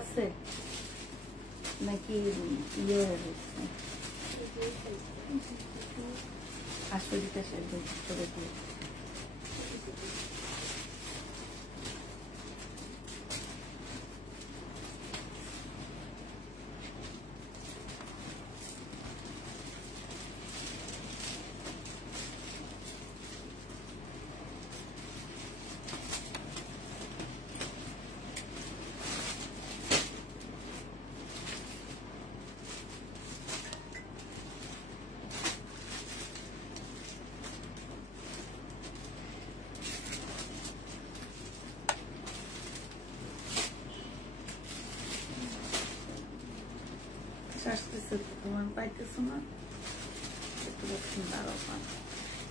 আছে নাকি ইয়ে হয়ে গেছে আসরিতে একদম করে দিয়ে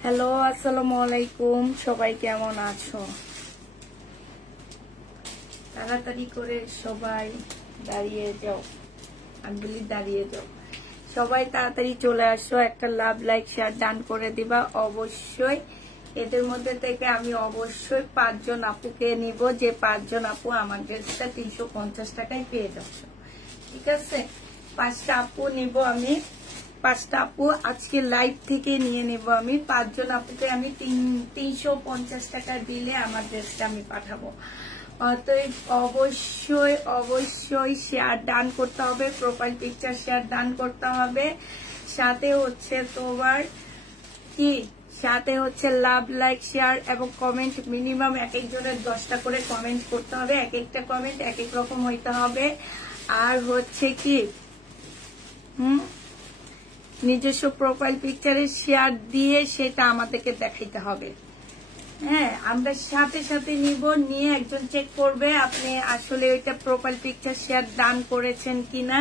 হ্যালো আসসালামু আলাইকুম সবাই কেমন আছো তাড়াতাড়ি করে সবাই দাঁড়িয়ে যাও আমি বলি দাঁড়িয়ে যাও সবাই তাড়াতাড়ি চলে আসো একটা লাভ লাইক শেয়ার ডান করে দিবা অবশ্যই এদের মধ্যে থেকে আমি অবশ্যই 5 জন আপুকে নিব যে 5 জন আপু আমার ড্রেসটা 350 টাকায় পেয়ে যাচ্ছ ঠিক আছে 5টা আপু নিব আমি 5টা আপু আজকে লাইভ থেকে নিয়ে নেব আমি 5 জন আপুকে আমি 350 টাকা দিলে আমার ড্রেসটা আমি পাঠাবো অতএব অবশ্যই অবশ্যই শেয়ার ডান করতে হবে প্রোফাইল পিকচার শেয়ার ডান করতে হবে সাথে হচ্ছে তোমার কি সাথে হচ্ছে লাভ লাইক শেয়ার এবং কমেন্ট মিনিমাম এক একজনের 10টা করে কমেন্ট করতে হবে এক একটা কমেন্ট এক এক রকম হইতে হবে আর হচ্ছে কি নিজস্ব প্রোফাইল পিকচারে শেয়ার দিয়ে সেটা আমাদেরকে দেখাইতে হবে হ্যাঁ আমরা সাথে সাথে নিব নিয়ে একজন চেক করবে আপনি আসলে ওইটা প্রোফাইল পিকচার শেয়ার ডান করেছেন কিনা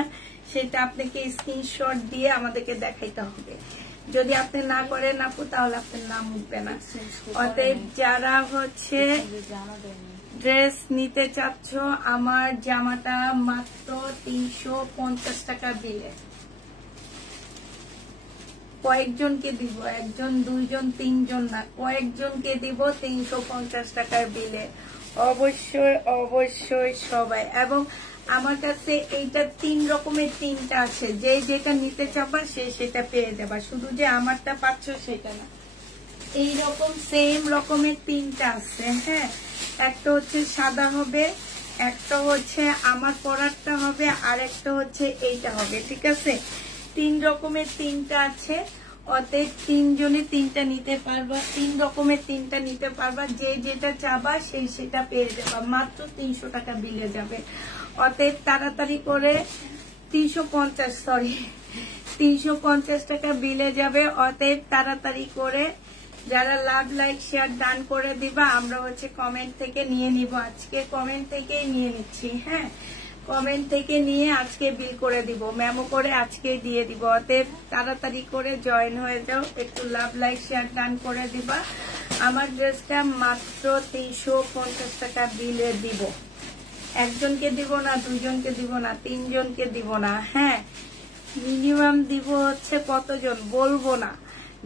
সেটা আপনাকে স্ক্রিনশট দিয়ে আমাদেরকে দেখাইতে হবে যদি আপনি না করেন আপু তাহলে আপনার নাম উঠবে না অতএব যারা হচ্ছে ড্রেস নিতে চাচ্ছ আমার জামাটা মাত্র 350 টাকা দিলে কয়েকজনকে দিব একজন দুইজন তিনজন না কয়েকজনকে দিব 350 টাকার বিলে অবশ্যই অবশ্যই সবাই এবং আমার কাছে এইটা 3 রকমের 3টা আছে যে যেটা নিতে চাবা সে সেটা পেয়ে যাবা শুধু যে আমারটা পাচ্ছ সেটা না এইরকম সেম রকমের 3টা আছে হ্যাঁ একটা হচ্ছে সাদা হবে একটা হচ্ছে আমার পরারটা হবে আর একটা হচ্ছে এইটা হবে ঠিক আছে 3 রকমের 3টা আছে অতএব 3 জনে 3টা নিতে পারবা 3 রকমের 3টা নিতে পারবা যে যেটা চাবা সেই সেটা পেয়ে যাবা মাত্র 300 টাকা বিলে যাবে অতএব তাড়াতাড়ি করে 350 টাকা বিলে যাবে অতএব তাড়াতাড়ি করে যারা লাভ লাইক শেয়ার ডান করে দিবা আমরা হচ্ছে কমেন্ট থেকে নিয়ে নিব আজকে কমেন্ট থেকেই নিয়ে নিচ্ছি হ্যাঁ কমেন্ট থেকে নিয়ে আজকে বিল করে দিব মেমো করে আজকে দিয়ে দিব অতএব তাড়াতাড়ি করে জয়েন হয়ে যাও একটু লাভ লাইক শেয়ার ডান করে দিবা আমার ড্রেসটা মাত্র 350 টাকা বিলে দিব একজনকে দিব না দুইজনকে দিব না তিনজনকে দিব না হ্যাঁ মিনিমাম দিব হচ্ছে কতজন বলবো না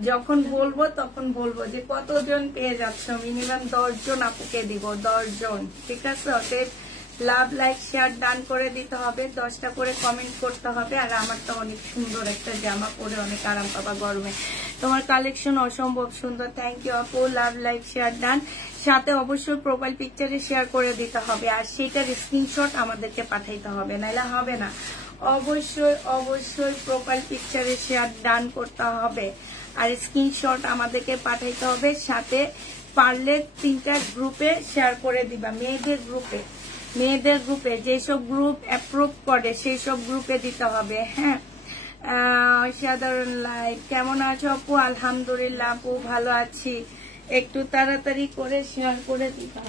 যখন বলবো তখন বলবো যে কতজন পেয়ে যাচ্ছ মিনিমাম 10 জন আপুকে দিব 10 জন ঠিক আছে অতএব লাভ লাইক শেয়ার ডান করে দিতে হবে 10টা করে কমেন্ট করতে হবে আর আমারটা অনেক সুন্দর একটা জামা পরে অনেক আরাম পাবা গরমে তোমার কালেকশন অসম্ভব সুন্দর থ্যাংক ইউ আপু লাভ লাইক শেয়ার ডান সাথে অবশ্যই প্রোফাইল পিকচারে শেয়ার করে দিতে হবে আর সেটার স্ক্রিনশট আমাদেরকে পাঠাইতে হবে নাইলে হবে না অবশ্যই অবশ্যই প্রোফাইল পিকচারে শেয়ার ডান করতে হবে আর স্ক্রিনশট আমাদেরকে পাঠাইতে হবে সাথে পারলে 3টা গ্রুপে শেয়ার করে দিবা মেয়েদের গ্রুপে যেসব গ্রুপ অ্যাপ্রুভ করে সেই সব গ্রুপে দিতে হবে হ্যাঁ সাধারণ লাইক কেমন আছো আপু আলহামদুলিল্লাহ আপু ভালো আছি একটু তাড়াতাড়ি করে শেয়ার করে দিবা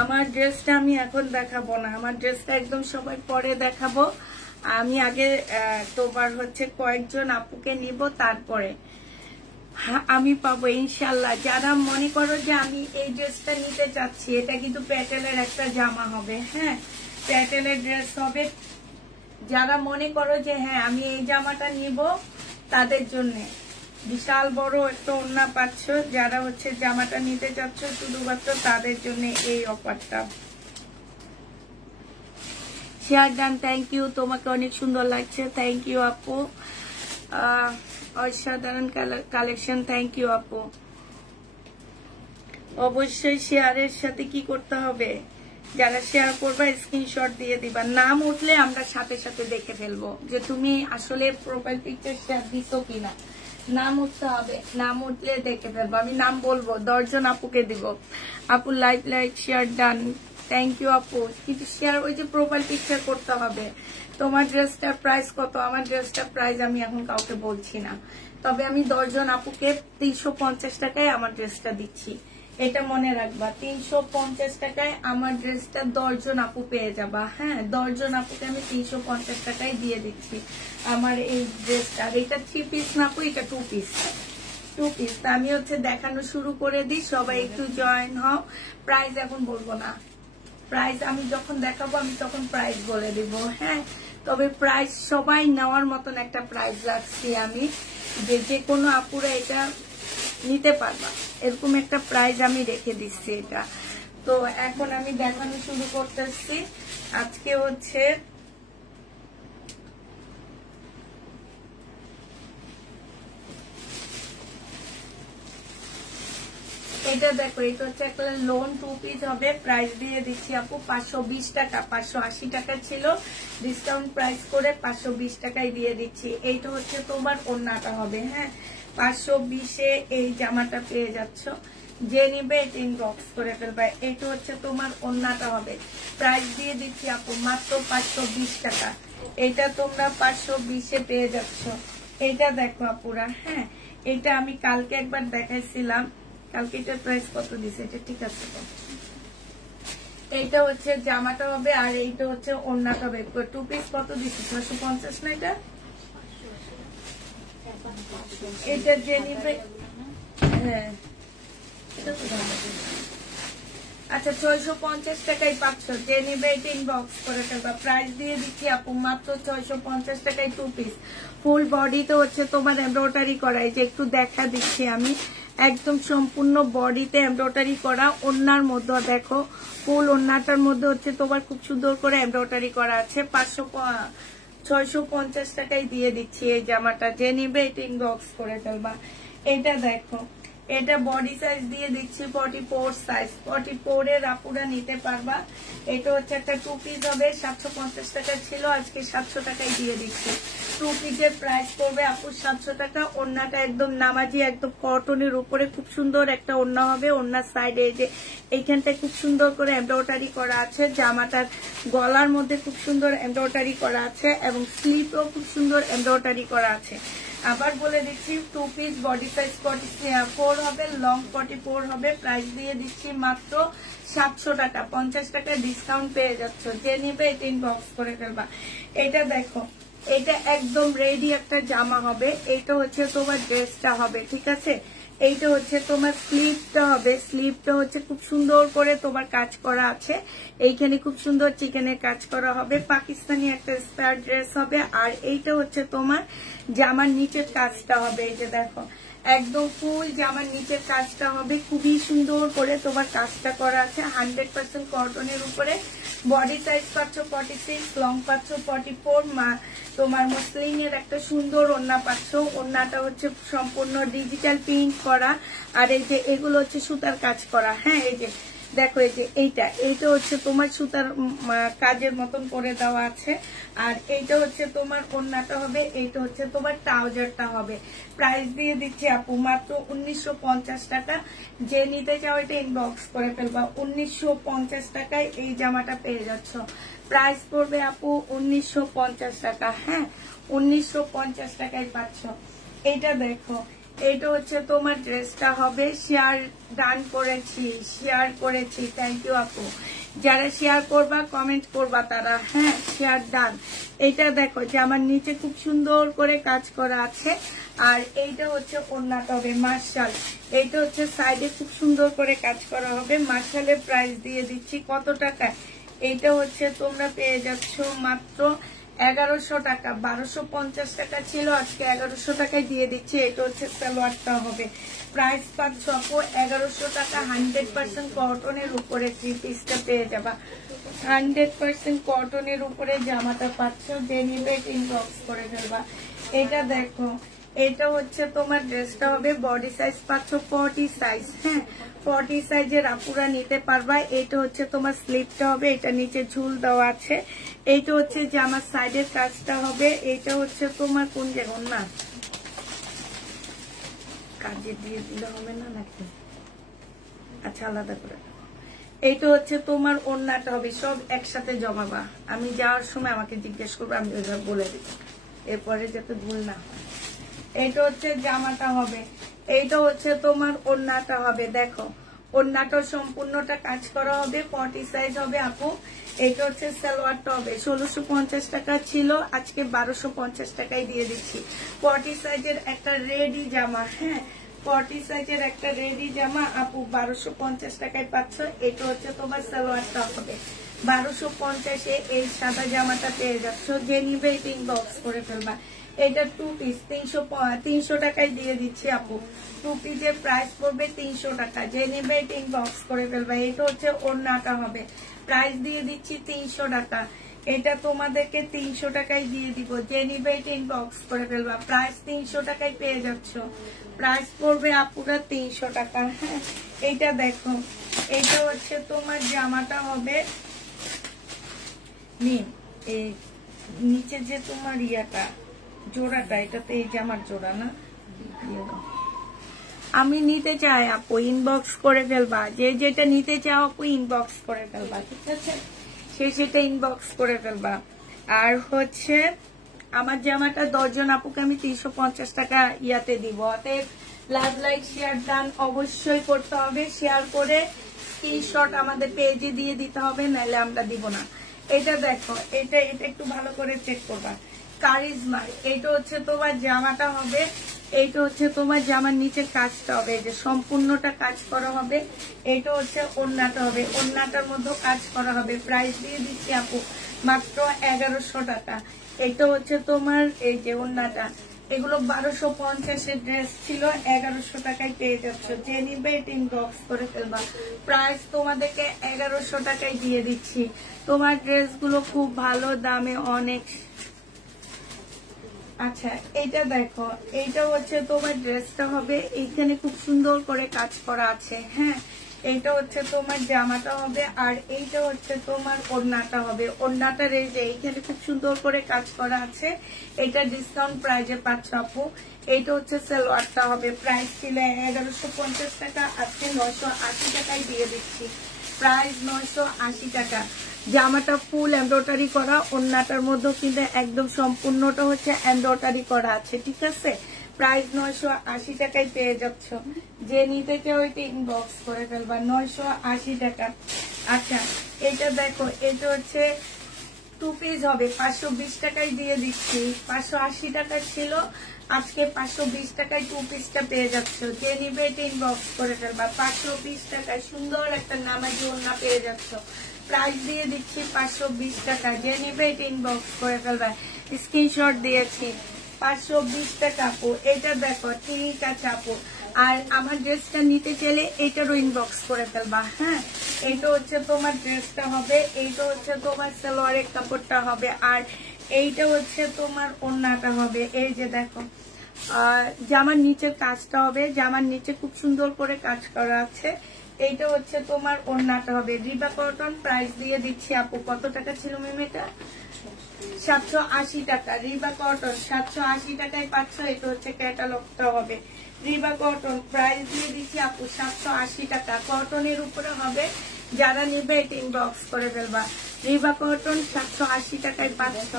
আমার ড্রেসটা আমি এখন দেখাবো না আমার ড্রেসটা একদম সবাই পরে দেখাবো আমি আগে তোমার হচ্ছে কয়েকজন আপুকে নিব তারপরে আমি পাবো ইনশাল্লাহ যারা মনে করো যে আমি এই ড্রেসটা নিতে চাচ্ছি এটা কিন্তু প্যাটেলের একটা জামা হবে হ্যাঁ প্যাটেলের ড্রেস হবে যারা মনে করো যে হ্যাঁ আমি এই জামাটা নিব তাদের জন্য বিশাল বড় একটা ওড়না পাচ্ছ যারা হচ্ছে জামাটা নিতে চাচ্ছ শুধুমাত্র তাদের জন্য এই অফারটা শেয়ার ডান, থ্যাংক ইউ, তোমাকে অনেক সুন্দর লাগছে, থ্যাংক ইউ আপু। অসাধারণ কালেকশন, থ্যাংক ইউ আপু। অবশ্যই শেয়ারের সাথে কি করতে হবে, যারা শেয়ার করবা স্ক্রিনশট দিয়ে দিবা, নাম উঠলে আমরা সাথে সাথে দেখে ফেলবো যে তুমি আসলে প্রোফাইল পিকচার শেয়ার দিছো কিনা। নাম উঠতে হবে, নাম উঠলে দেখে ফেলবো, আমি নাম বলবো, 10 জন আপুকে দিব। আপু like share done, thank you আপু। কিন্তু শেয়ার ওই যে প্রোফাইল পিকচার করতে হবে। তোমার ড্রেসটার প্রাইস কত? আমার ড্রেসটার প্রাইস আমি এখন কাউকে বলছি না, তবে আমি 10 জন আপুকে 350 টাকায় আমার ড্রেসটা দিচ্ছি, এটা মনে রাখবা। 350 টাকায় আমার ড্রেসটা 10 জন আপু পেয়ে যাবা। হ্যাঁ, 10 জন আপুকে আমি 350 টাকায় দিয়ে দিচ্ছি আমার এই ড্রেসটা। আর এটা 3 পিস না আপু, এটা 2 পিস। 2 পিস। আমি হচ্ছে দেখানো শুরু করে দিই, সবাই একটু জয়েন হও। প্রাইস এখন বলবো না, প্রাইস আমি যখন দেখাবো আমি তখন প্রাইস বলে দিব। হ্যাঁ, তবে প্রাইস সবাই নেওয়ার মতন একটা প্রাইস রাখছি আমি, যে কোনো আপুরা এটা নিতে পারবা, এরকম একটা প্রাইস আমি রেখে দিচ্ছি এটা। তো এখন আমি দেখানো শুরু করতেছি। আজকে হচ্ছে এটা দেখো, এটা হচ্ছে একটা লোন 2 পিস হবে, প্রাইস দিয়ে দিচ্ছি আপু 520 টাকা। 580 টাকা ছিল, ডিসকাউন্ট প্রাইস করে 520 টাকায় দিয়ে দিচ্ছি। এইটা হচ্ছে তোমার ওড়নাটা হবে। হ্যাঁ, 520-এ এই জামাটা পেয়ে যাচ্ছ, যে নিবে এটা ইনবক্স করে ফেলবে। এটা হচ্ছে তোমার ওড়নাটা হবে, প্রাইস দিয়ে দিচ্ছি আপু মাত্র 520 টাকা। এটা তোমরা 520-এ পেয়ে যাচ্ছ। এটা দেখো আপুরা, হ্যাঁ, এটা আমি কালকে একবার দেখাইছিলাম, কালকে এটার প্রাইস কত দিছে, এটা ঠিক আছে। এইটা হচ্ছে জামাটা হবে, আর এইটা হচ্ছে ওড়নাটা হবে। 2 পিস কত দিচ্ছে? 650 না? এটা যে নিবে, হ্যাঁ আচ্ছা 650 টাকায় পাচ্ছ, যে নিবে এটা ইনবক্স করে ফেলবা। প্রাইস দিয়ে দিচ্ছি আপু মাত্র 650 টাকায় 2 পিস। ফুল বডিতে হচ্ছে তোমার এমব্রয়ডারি করা, এই যে একটু দেখা দিচ্ছি আমি, একদম সম্পূর্ণ বডিতে এমব্রয়ডারি করা। ওড়নার মধ্যে দেখো, ফুল ওড়নাটার মধ্যে হচ্ছে তোমার খুব সুন্দর করে এমব্রয়ডারি করা আছে। 650 টাকায় দিয়ে দিচ্ছি এই জামাটা, যে নিবে এটা ইনবক্স করে ফেলবা। এটা দেখো, এটা বডি সাইজ দিয়ে দিচ্ছি 44 সাইজ, 44 এর আপুরা নিতে পারবা। এটা হচ্ছে একটা 2 পিস হবে, 750 টাকা ছিল, আজকে 700 টাকায় দিয়ে দিচ্ছি। 2 পিসের প্রাইস পড়বে আপু 700 টাকা। ওড়নাটা একদম নামাজি, একদম কটনের উপরে খুব সুন্দর একটা ওড়না হবে। ওড়নার সাইডে এই যে এইখানটায় খুব সুন্দর করে এমব্রয়ডারি করা আছে, জামাটার গলার মধ্যে খুব সুন্দর এমব্রয়ডারি করা আছে, এবং স্লিপও খুব সুন্দর এমব্রয়ডারি করা আছে। আবার বলে দিচ্ছি 2 পিস, বডি সাইজ 44 হবে, লং 44 হবে। প্রাইস দিয়ে দিচ্ছি মাত্র 700 টাকা। 50 টাকা ডিসকাউন্ট পেয়ে যাচ্ছ, যে নিবে এটা ইনবক্স করে ফেলবা। এটা দেখো, এটা একদম রেডি একটা জামা হবে। এইটা হচ্ছে তোমার ড্রেসটা হবে, ঠিক আছে। এইটা হচ্ছে তোমার স্লিভটা হবে, স্লিভটা হচ্ছে খুব সুন্দর করে তোমার কাজ করা আছে, এইখানে খুব সুন্দর চিকেনের কাজ করা হবে। পাকিস্তানি একটা স্টার ড্রেস হবে। আর এইটা হচ্ছে তোমার জামার নিচের কাজটা হবে, এই যে দেখো একদম ফুল জামার নিচের কাজটা হবে, খুবই সুন্দর করে তোমার কাজটা করা আছে, 100% কটনের উপরে। বডি সাইজ পাচ্ছ 46, লং পাচ্ছ 44। তোমার মসলিনের একটা সুন্দর ওড়না পাচ্ছ, ওড়নাটা হচ্ছে সম্পূর্ণ ডিজিটাল প্রিন্ট করা। আর এই যে এগুলো হচ্ছে সুতার কাজ করা। হ্যাঁ, এই যে দেখো, এই যে এইটা হচ্ছে তোমার সুতার কাজের মতন করে দেওয়া আছে। আর এইটা হচ্ছে তোমার ওড়নাটা হবে, এইটা হচ্ছে তোমার ট্রাউজারটা হবে। প্রাইস দিয়ে দিচ্ছি আপু মাত্র 1950 টাকা। যে নিতে চাও এটা ইনবক্স করে ফেলবা। 1950 টাকায় এই জামাটা পেয়ে যাচ্ছ। প্রাইস পড়বে আপু 1950 টাকা। হ্যাঁ, 1950 টাকায় পাচ্ছ। এইটা দেখো, এইটা হচ্ছে তোমার ড্রেসটা হবে। শেয়ার ডান করেছি, থ্যাংক ইউ আপু। যারা শেয়ার করবা, কমেন্ট করবা তারা, হ্যাঁ শেয়ার ডান। এইটা দেখো, যে আমার নিচে খুব সুন্দর করে কাজ করা আছে। আর এইটা হচ্ছে ওড়নাটা হবে মার্শাল, এইটা হচ্ছে সাইডে খুব সুন্দর করে কাজ করা হবে। মার্শালের প্রাইস দিয়ে দিচ্ছি কত টাকা? এইটা হচ্ছে তোমরা পেয়ে যাচ্ছ মাত্র 1100 টাকা। 1250 টাকা ছিল, আজকে 1100 টাকায় দিয়ে দিচ্ছি। এটা হচ্ছে সালোয়ারটা হবে। প্রাইস পাচ্ছ আপু 1100 টাকা, 100% কটনের উপরে 3 পিসটা পেয়ে যাবা। 100% কটনের উপরে জামাটা পাচ্ছ, যে নিবে ইনবক্স করে ফেলবা। এটা দেখো, এটা হচ্ছে তোমার ড্রেসটা হবে বডি সাইজ পাচ্ছ 40 সাইজ। হ্যাঁ, 40 সাইজের আপুরা নিতে পারবা। এটা হচ্ছে তোমার স্লিপটা হবে, এটা নিচে ঝুল দেওয়া আছে। এইটা হচ্ছে জামার সাইডের কাজটা হবে। এটা হচ্ছে তোমার কোন জায়গা না কাজে দিয়ে দিলে হবে না নাকি? আচ্ছা, আলাদা করে। এইটা হচ্ছে তোমার ওড়নাটা হবে, সব একসাথে জমাবা। আমি যাওয়ার সময় আমাকে জিজ্ঞেস করবো, আমি ওইভাবে বলে দিব, এরপরে যাতে ভুল না হয়। এইটা হচ্ছে জামাটা হবে, এইটা হচ্ছে তোমার ওড়নাটা হবে। দেখো, ওড়নাটা সম্পূর্ণটা কাজ করা হবে, 40 সাইজ হবে আপু। এইটা হচ্ছে সালোয়ারটা হবে, 1650 টাকা ছিল, আজকে 1250 টাকায় দিয়ে দিচ্ছি। 40 সাইজের একটা রেডি জামা। হ্যাঁ, 40 সাইজের একটা রেডি জামা আপু 1250 টাকায় পাচ্ছ। এটা হচ্ছে তোমার সালোয়ারটা হবে, 1250-এ এই সাদা জামাটা পেয়ে যাচ্ছ। যে নিবে ইনবক্স করে ফেলবা। এটা 2 পিস 300 টাকায় দিয়ে দিচ্ছি আপু। 2 পিসের প্রাইস পড়বে 300 টাকা। যে নিবে ইনবক্স করে ফেলবা। এটা হচ্ছে ওড়নাটা হবে, প্রাইস দিয়ে দিচ্ছি 300 টাকা। এটা তোমাদেরকে 300 টাকায় দিয়ে দিব। যে নিবে ইনবক্স করে ফেলবা। প্রাইস 300 টাকায় পেয়ে যাচ্ছ। প্রাইস পড়বে আপুরা 300 টাকা। হ্যাঁ, এইটা দেখো, এইটা হচ্ছে তোমার জামাটা হবে নিন, এই নিচে যে তোমার ইয়াটা জোড়াটা, এটা তো এই জামার জোড়া না। আমি নিতে চাই আপু, ইনবক্স করে ফেলবা। যে যেটা নিতে চাও আপু ইনবক্স করে ফেলবা, ঠিক আছে? সেটা ইনবক্স করে ফেলবা। আর হচ্ছে আমার জামাটা 10 জন আপুকে আমি 350 টাকা ইয়াতে দিব। অতএব লাভ লাইক শেয়ার ডান অবশ্যই করতে হবে। শেয়ার করে স্ক্রিনশট আমাদের পেজে দিয়ে দিতে হবে, নাহলে আমরা দিব না। এটা দেখো, এটা একটু ভালো করে চেক করবা। কারিজমা, এটা হচ্ছে তোমার জামাটা হবে। এইটা হচ্ছে তোমার জামার নিচের কাজটা হবে, যে সম্পূর্ণটা কাজ করা হবে। এটা হচ্ছে ওড়নাটা হবে, ওড়নাটার মধ্যে কাজ করা হবে। প্রাইস দিয়ে দিচ্ছি আপু মাত্র 1100 টাকা। এটা হচ্ছে তোমার এই যে ওড়নাটা, এগুলো 1250-এর ড্রেস ছিল, 1100 টাকায় পেয়ে যাচ্ছ। যে নিবে ইনবক্স করে ফেলবা। প্রাইস তোমাদেরকে 1100 টাকায় দিয়ে দিচ্ছি। তোমার ড্রেসগুলো খুব ভালো দামে, অনেক। আচ্ছা, এইটা দেখো, এইটা হচ্ছে তোমার ড্রেসটা হবে, এইখানে খুব সুন্দর করে কাজ করা আছে। হ্যাঁ, এইটা হচ্ছে তোমার জামাটা হবে, আর এইটা হচ্ছে তোমার ওড়নাটা হবে। ওড়নাটার এই যে এইখানে খুব সুন্দর করে কাজ করা আছে। এটা ডিসকাউন্ট প্রাইজে পাচ্ছ আপু। এইটা হচ্ছে সালোয়ারটা হবে, প্রাইস ছিল 1150 টাকা, আজকে 980 টাকায় দিয়ে দিচ্ছি। প্রাইস 980 টাকা। জামাটা ফুল এমব্রয়ডারি করা, ওড়নাটার মধ্যে কিন্তু একদম সম্পূর্ণটা হচ্ছে এমব্রয়ডারি করা আছে, ঠিক আছে? প্রাইস 980 টাকায় পেয়ে যাচ্ছ। যে নিতে চাও এটা ইনবক্স করে ফেলবা। 980 টাকা। আচ্ছা, এটা দেখো, এটা হচ্ছে 2 পিস হবে, 520 টাকায় দিয়ে দিচ্ছি। 580 টাকা ছিল, আজকে 520 টাকায় 2 পিসটা পেয়ে যাচ্ছ। যে নিবে এটা ইনবক্স করে ফেলবা। 520 টাকায় সুন্দর একটা নামাজি ওড়না পেয়ে যাচ্ছ। প্রাইস দিয়ে দিচ্ছি 520 টাকা। যে নিবে এটা ইনবক্স করে ফেলবা। স্ক্রিনশট দিয়েছি। 520 টাকা আপু। এটা দেখো, ঠিক আছে আপু। আর আমার ড্রেসটা নিতে চাইলে এটারও ইনবক্স করে ফেলবা। হ্যাঁ, এইটা হচ্ছে তোমার ড্রেসটা হবে, এইটা হচ্ছে তোমার সালোয়ারের কাপড়টা হবে, আর এইটা হচ্ছে তোমার ওড়নাটা হবে। এই যে দেখো, জামার নিচের কাজটা হবে, জামার নিচে খুব সুন্দর করে কাজ করা আছে। এইটা হচ্ছে তোমার ওড়নাটা হবে। রিবা কটন, প্রাইস দিয়ে দিচ্ছি আপু। কত টাকা ছিল ম্যাম এটা? 780 টাকা। রিবা কটন 780 টাকায় পাচ্ছ। এটা হচ্ছে ক্যাটালগটা হবে। রিবা কটন প্রাইস দিয়ে দিচ্ছি আপু 780 টাকা। কটনের উপরে হবে, যারা নিবে এটা ইনবক্স করে ফেলবা। রিবা কটন 780 টাকায় পাচ্ছ।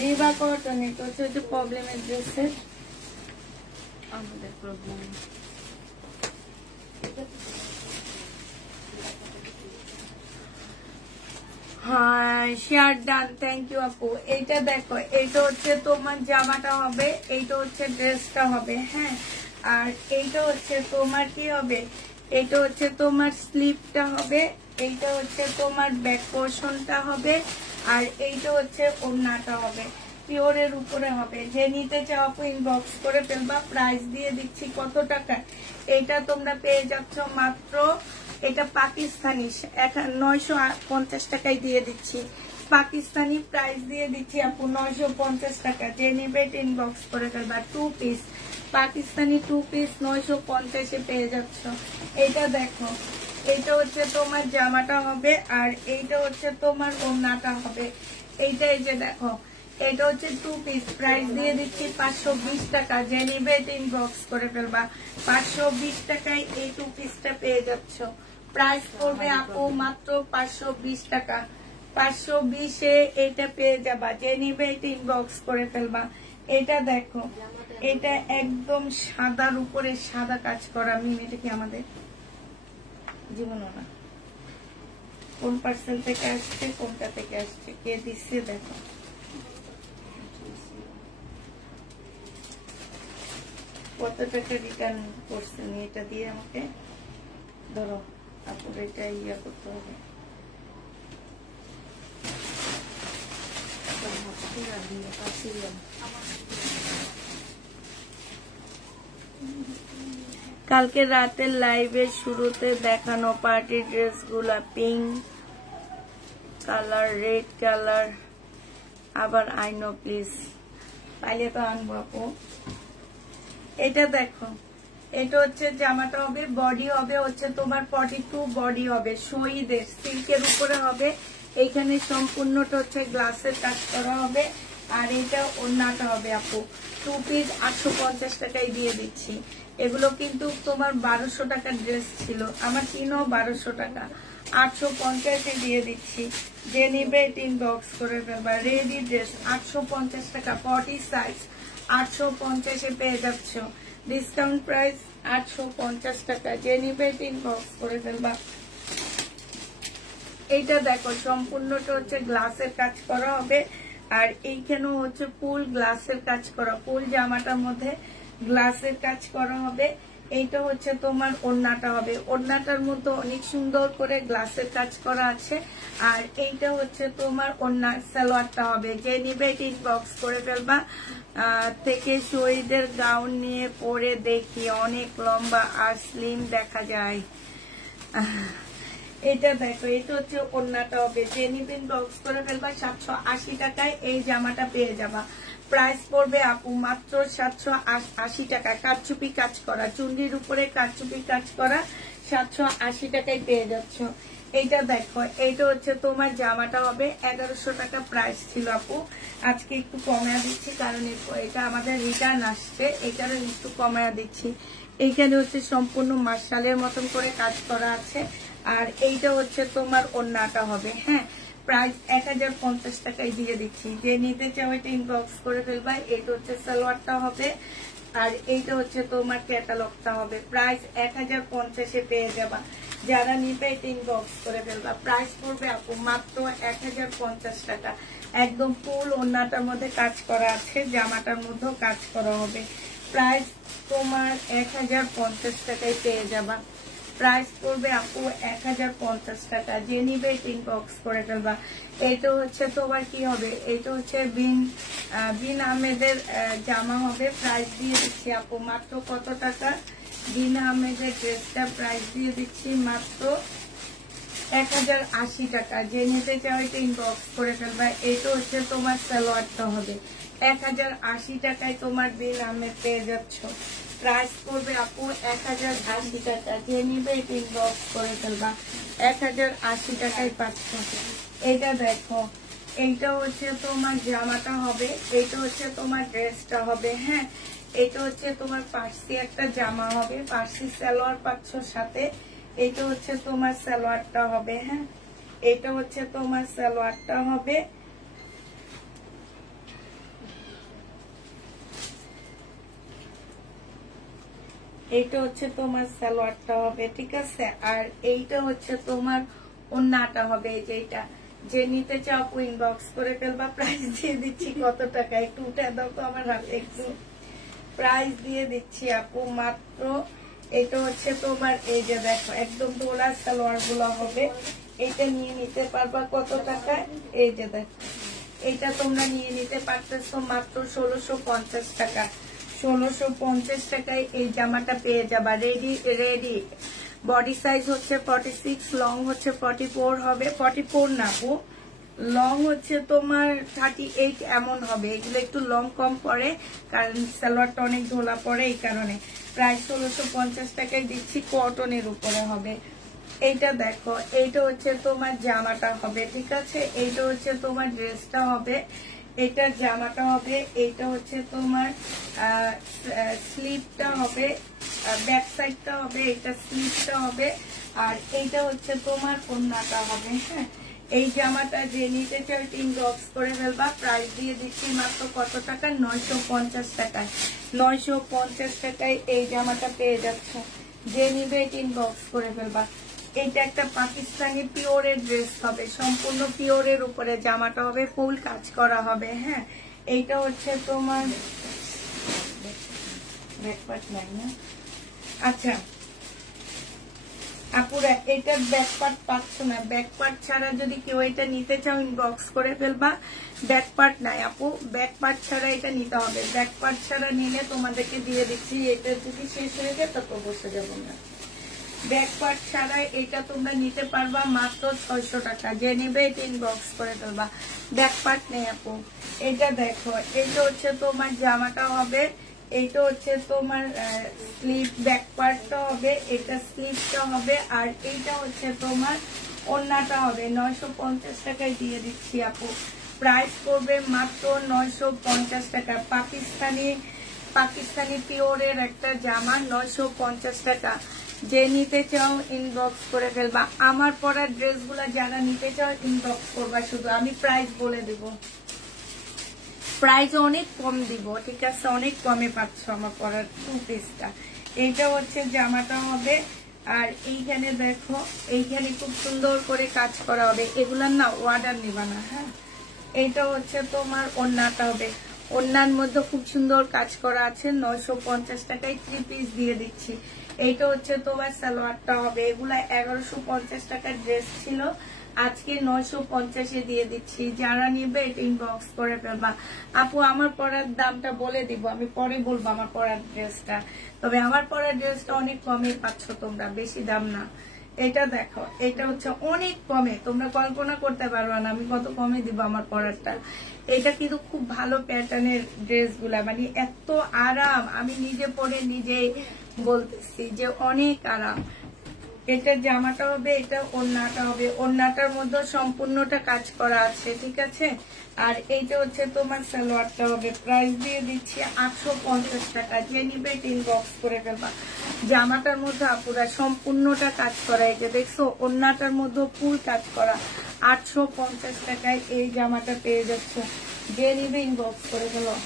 রিবা কটন, এটা হচ্ছে প্রবলেমের ড্রেসের আমাদের প্রবলেম। হ্যাঁ, শেয়ার ডান, থ্যাংক ইউ আপু। এইটা দেখো, এইটা হচ্ছে তোমার জামাটা হবে, এইটা হচ্ছে ড্রেসটা হবে। হ্যাঁ, আর এইটা হচ্ছে তোমার কি হবে, এইটা হচ্ছে তোমার স্লিপটা হবে, এইটা হচ্ছে তোমার ব্যাক পোর্শনটা হবে, আর এইটা হচ্ছে ওড়নাটা হবে। পিওরের উপরে হবে। যে নিতে চাও আপু ইনবক্স করে ফেলবা। প্রাইস দিয়ে দিচ্ছি কত টাকা? এইটা তোমরা পেয়ে যাচ্ছ মাত্র এটা পাকিস্তানি 950 টাকায় দিয়ে দিচ্ছি। পাকিস্তানি প্রাইস দিয়ে দিচ্ছি আপু 950 টাকা। যে নিবে ইনবক্স করে ফেলবা। 2 পিস পাকিস্তানি 2 পিস 950 পেয়ে যাচ্ছ। এটা দেখো, এইটা হচ্ছে তোমার জামাটা হবে, আর এইটা হচ্ছে তোমার ওড়নাটা হবে। এইটা এই যে দেখো, এটা হচ্ছে 2 পিস, প্রাইস দিয়ে দিচ্ছি 520 টাকা। যে নিবে ইনবক্স করে ফেলবা। 520 টাকায় এই 2 পিসটা পেয়ে যাচ্ছ। প্রাইস পড়বে আপু মাত্র 520 টাকা। 520-এ এটা পেয়ে যাবা। যে নিবে এটা ইনবক্স করে ফেলবা। এটা দেখো, এটা একদম সাদার উপরে সাদা কাজ করা। এটা কি আমাদের জীবনও না, কোন পার্সেল থেকে আসছে, কোনটা থেকে আসছে, কে দিচ্ছে দেখো। কত টাকা রিটার্ন করছেন এটা দিয়ে আমাকে ধরো আপুর, এটা ইয়া করতে হবে। কালকে রাতের লাইভের শুরুতে দেখানো পার্টি ড্রেস গুলা পিঙ্ক কালার, রেড কালার, আবার আইনো প্লিজ, পাইলে তো আনবো আপু। এটা দেখো, এটা হচ্ছে জামাটা হবে, বডি হবে হচ্ছে তোমার 42, বডি হবে শহীদের সিল্কের উপরে হবে। এইখানে সম্পূর্ণটা হচ্ছে গ্লাসের কাজ করা হবে, আর এটা ওড়নাটা হবে আপু। 2 পিস 850 টাকায় দিয়ে দিচ্ছি। এগুলো কিন্তু তোমার 1200 টাকার ড্রেস ছিল, আমার কিনো 1200 টাকা, 850-এ দিয়ে দিচ্ছি। যে নিবে ইনবক্স করে ফেলবা। রেডি ড্রেস 850 টাকা, 40 সাইজ 850-এ পেয়ে যাচ্ছ। ডিসকাউন্ট প্রাইস 850 টাকা। যে নিবে ইনবক্স করে ফেলবা। এইটা দেখো, সম্পূর্ণটা হচ্ছে গ্লাসের কাজ করা হবে, আর এইখানেও হচ্ছে ফুল গ্লাসের কাজ করা। ফুল জামাটার মধ্যে গ্লাসের কাজ করা হবে। এইটা হচ্ছে তোমার ওড়নাটা হবে, ওড়নাটার মধ্যে অনেক সুন্দর করে গ্লাসের কাজ করা আছে। আর এইটা হচ্ছে তোমার ওড়না সালোয়ারটা হবে। যে নিবে ইনবক্স করে ফেলবা। থেকে শহীদের গাউন নিয়ে পরে দেখি অনেক লম্বা আর স্লিম দেখা যায়। এটা দেখো, এটা হচ্ছে ওড়নাটা হবে। যে নিবে ইনবক্স করে ফেলবা। 780 টাকায় এই জামাটা পেয়ে যাবা। প্রাইস পড়বে আপু মাত্র 780 টাকা। কারচুপি কাজ করা, চুন্ডির উপরে কারচুপি কাজ করা, 780 টাকায় পেয়ে যাচ্ছ। এইটা দেখো, এইটা হচ্ছে তোমার জামাটা হবে। 1100 টাকা প্রাইস ছিল আপু, আজকে একটু কমায়া দিচ্ছি, কারণ এটা আমাদের রিটার্ন আসছে, এই কারণে একটু কমায়া দিচ্ছি। এইখানে হচ্ছে সম্পূর্ণ মার্শালের মতন করে কাজ করা আছে, আর এইটা হচ্ছে তোমার ওড়নাটা হবে। হ্যাঁ, প্রাইস 1050 টাকায় দিয়ে দিচ্ছি। যে নিতে চাও এটা ইনবক্স করে ফেলবা। এটা হচ্ছে সালোয়ারটা হবে, আর এইটা হচ্ছে তোমার ক্যাটালগটা হবে। প্রাইস 1050-এ পেয়ে যাবা। যারা নিবে এটা ইনবক্স করে ফেলবা। প্রাইস পড়বে আপু মাত্র 1050 টাকা। একদম ফুল ওড়নাটার মধ্যে কাজ করা আছে, জামাটার মধ্যেও কাজ করা হবে। প্রাইস তোমার 1050 টাকায় পেয়ে যাবা। প্রাইস পড়বে আপু 1050 টাকা। যে নিবে ইনবক্স করে ফেলবা। এটা হচ্ছে তোমার কি হবে, এটা হচ্ছে বিন আহমেদের জামা হবে। প্রাইস দিয়ে দিচ্ছি আপু মাত্র কত টাকা। বিন আহমেদের ড্রেসটা প্রাইস দিয়ে দিচ্ছি মাত্র 1080 টাকা। যে নিতে চাও এটা ইনবক্স করে ফেলবা। এটা হচ্ছে তোমার সালোয়ারটা হবে। 1080 টাকায় তোমার বিন আহমেদ পেয়ে যাচ্ছ। প্রাইস পড়বে আপু 1080 টাকা। যে নিবে ইনবক্স করে ফেলবা। 1080 টাকায় পাচ্ছ। এটা দেখো, এইটা হচ্ছে তোমার জামাটা হবে, এইটা হচ্ছে তোমার ড্রেসটা হবে। হ্যাঁ, এটা হচ্ছে তোমার পার্সি একটা জামা হবে, পার্সি সালোয়ার পাচ্ছ সাথে। এইটা হচ্ছে তোমার সালোয়ারটা হবে। হ্যাঁ, এটা হচ্ছে তোমার সালোয়ারটা হবে। এইটা হচ্ছে তোমার সালোয়ারটা হবে, ঠিক আছে। আর এইটা হচ্ছে তোমার ওড়নাটা হবে। যেটা যে নিতে চাও ইনবক্স করে ফেলবা। প্রাইস দিয়ে দিচ্ছি কত টাকা, একটু উঠে দাও তো আমার হাতে একটু। প্রাইস দিয়ে দিচ্ছি আপু মাত্র, এটা হচ্ছে তোমার এই যে দেখো একদম ডোলা সালোয়ার গুলো হবে। এটা নিয়ে নিতে পারবা কত টাকায়। এই যে দেখো, এটা তোমরা নিয়ে নিতে পারতেছো মাত্র 1650 টাকা। 1650 টাকায় এই জামাটা পেয়ে যাবা। রেডি রেডি বডি সাইজ হচ্ছে 46, লং হচ্ছে 44 হবে, 44 না আপু, লং হচ্ছে তোমার 38 এমন হবে। এগুলো একটু লং কম পড়ে কারণ সালোয়ারটা অনেক ঢোলা পড়ে, এই কারণে। প্রাইস 1650 টাকায় দিচ্ছি, কটনের উপরে হবে। এইটা দেখো, এইটা হচ্ছে তোমার জামাটা হবে, ঠিক আছে। এইটা হচ্ছে তোমার ড্রেসটা হবে, এটা জামাটা হবে, এইটা হচ্ছে তোমার স্লিভটা হবে, ব্যাক সাইডটা হবে, এটা স্লিভটা হবে, আর এইটা হচ্ছে তোমার ওড়নাটা হবে। হ্যাঁ, এই জামাটা যে নিতে চাও ইনবক্স করে ফেলবা। প্রাইস দিয়ে দিচ্ছি মাত্র কত টাকা? 950 টাকায়। 950 টাকায় এই জামাটা পেয়ে যাচ্ছ। যে নিবে ইনবক্স করে ফেলবা। এইটা একটা পাকিস্তানি পিওরের ড্রেস হবে, সম্পূর্ণ পিওরের উপরে জামাটা হবে, ফুল কাজ করা হবে। হ্যাঁ, এইটা হচ্ছে তোমার ব্যাকপার্ট নাই না? আচ্ছা আপুরা, এটা ব্যাকপার্ট পাচ্ছ না, ব্যাকপার্ট ছাড়া যদি কেউ এটা নিতে চাও ইনবক্স করে ফেলবা। ব্যাকপার্ট নাই আপু, ব্যাকপার্ট ছাড়া এটা নিতে হবে। ব্যাকপার্ট ছাড়া নিলে তোমাদেরকে দিয়ে দিচ্ছি, এটা যদি শেষ হয়ে যায় তারপর বসে যাবো না। ব্যাকপার্ট ছাড়া এটা তোমরা নিতে পারবা মাত্র 600 টাকা। যে নিবে এটা ইনবক্স করে ফেলবা। ব্যাকপার্ট নেই আপু। এটা দেখো, এটা হচ্ছে তোমার জামাটা হবে, এইটা হচ্ছে তোমার স্লিভ, ব্যাকপার্টটা হবে, এটা স্লিভটা হবে, আর এইটা হচ্ছে তোমার ওড়নাটা হবে। 950 টাকায় দিয়ে দিচ্ছি আপু। প্রাইস করবে মাত্র 950 টাকা। পাকিস্তানি পিওরের একটা জামা, 950 টাকা। যে নিতে চাও ইনবক্স করে ফেলবা। আমার পরার ড্রেসগুলো যারা নিতে চাও ইনবক্স করবা, শুধু আমি প্রাইস বলে দিব, প্রাইস অনেক কম দিব, ঠিক আছে, অনেক কমে পাচ্ছ আমার পরার 2 পিসটা। এইটা হচ্ছে জামাটা হবে, আর এইখানে দেখো, এইখানে খুব সুন্দর করে কাজ করা হবে। এগুলার না অর্ডার নিবা না। হ্যাঁ, এইটা হচ্ছে তোমার ওড়নাটা হবে, ওড়নার মধ্যে খুব সুন্দর কাজ করা আছে। 950 টাকায় 3 পিস দিয়ে দিচ্ছি। এইটা হচ্ছে তোমার সালোয়ারটা হবে। এগুলা 1150 টাকার ড্রেস ছিল, আজকে 950-এ দিয়ে দিচ্ছি। যারা নিবে এটা ইনবক্স করে ফেলবা। আপু আমার পরার দামটা বলে দিব, আমি পরে বলবো আমার পরার ড্রেসটা। তবে আমার পরার ড্রেসটা অনেক কমে পাচ্ছ তোমরা, বেশি দাম না। এটা দেখো, এটা হচ্ছে অনেক কমে, তোমরা কল্পনা করতে পারবা না আমি কত কমে দিব আমার পরারটা। এটা কিন্তু খুব ভালো প্যাটার্নের ড্রেসগুলা, মানে এত আরাম, আমি নিজে পরে নিজেই বলতেছি যে অনেক আরাম। এটা জামাটা হবে, এটা ওড়নাটা হবে, ওড়নাটার মধ্যে সম্পূর্ণটা কাজ করা আছে, ঠিক আছে। আর এইটা হচ্ছে তোমার সালোয়ারটা হবে। প্রাইস দিয়ে দিচ্ছি 850 টাকা। যে নিবে ইনবক্স করে ফেলবা। জামাটার মধ্যে আপুরা সম্পূর্ণটা কাজ করা, এই যে দেখছো ওড়নাটার মধ্যে ফুল কাজ করা। 850 টাকায় এই জামাটা পেয়ে যাচ্ছ। যে নিবে ইনবক্স করে ফেলো।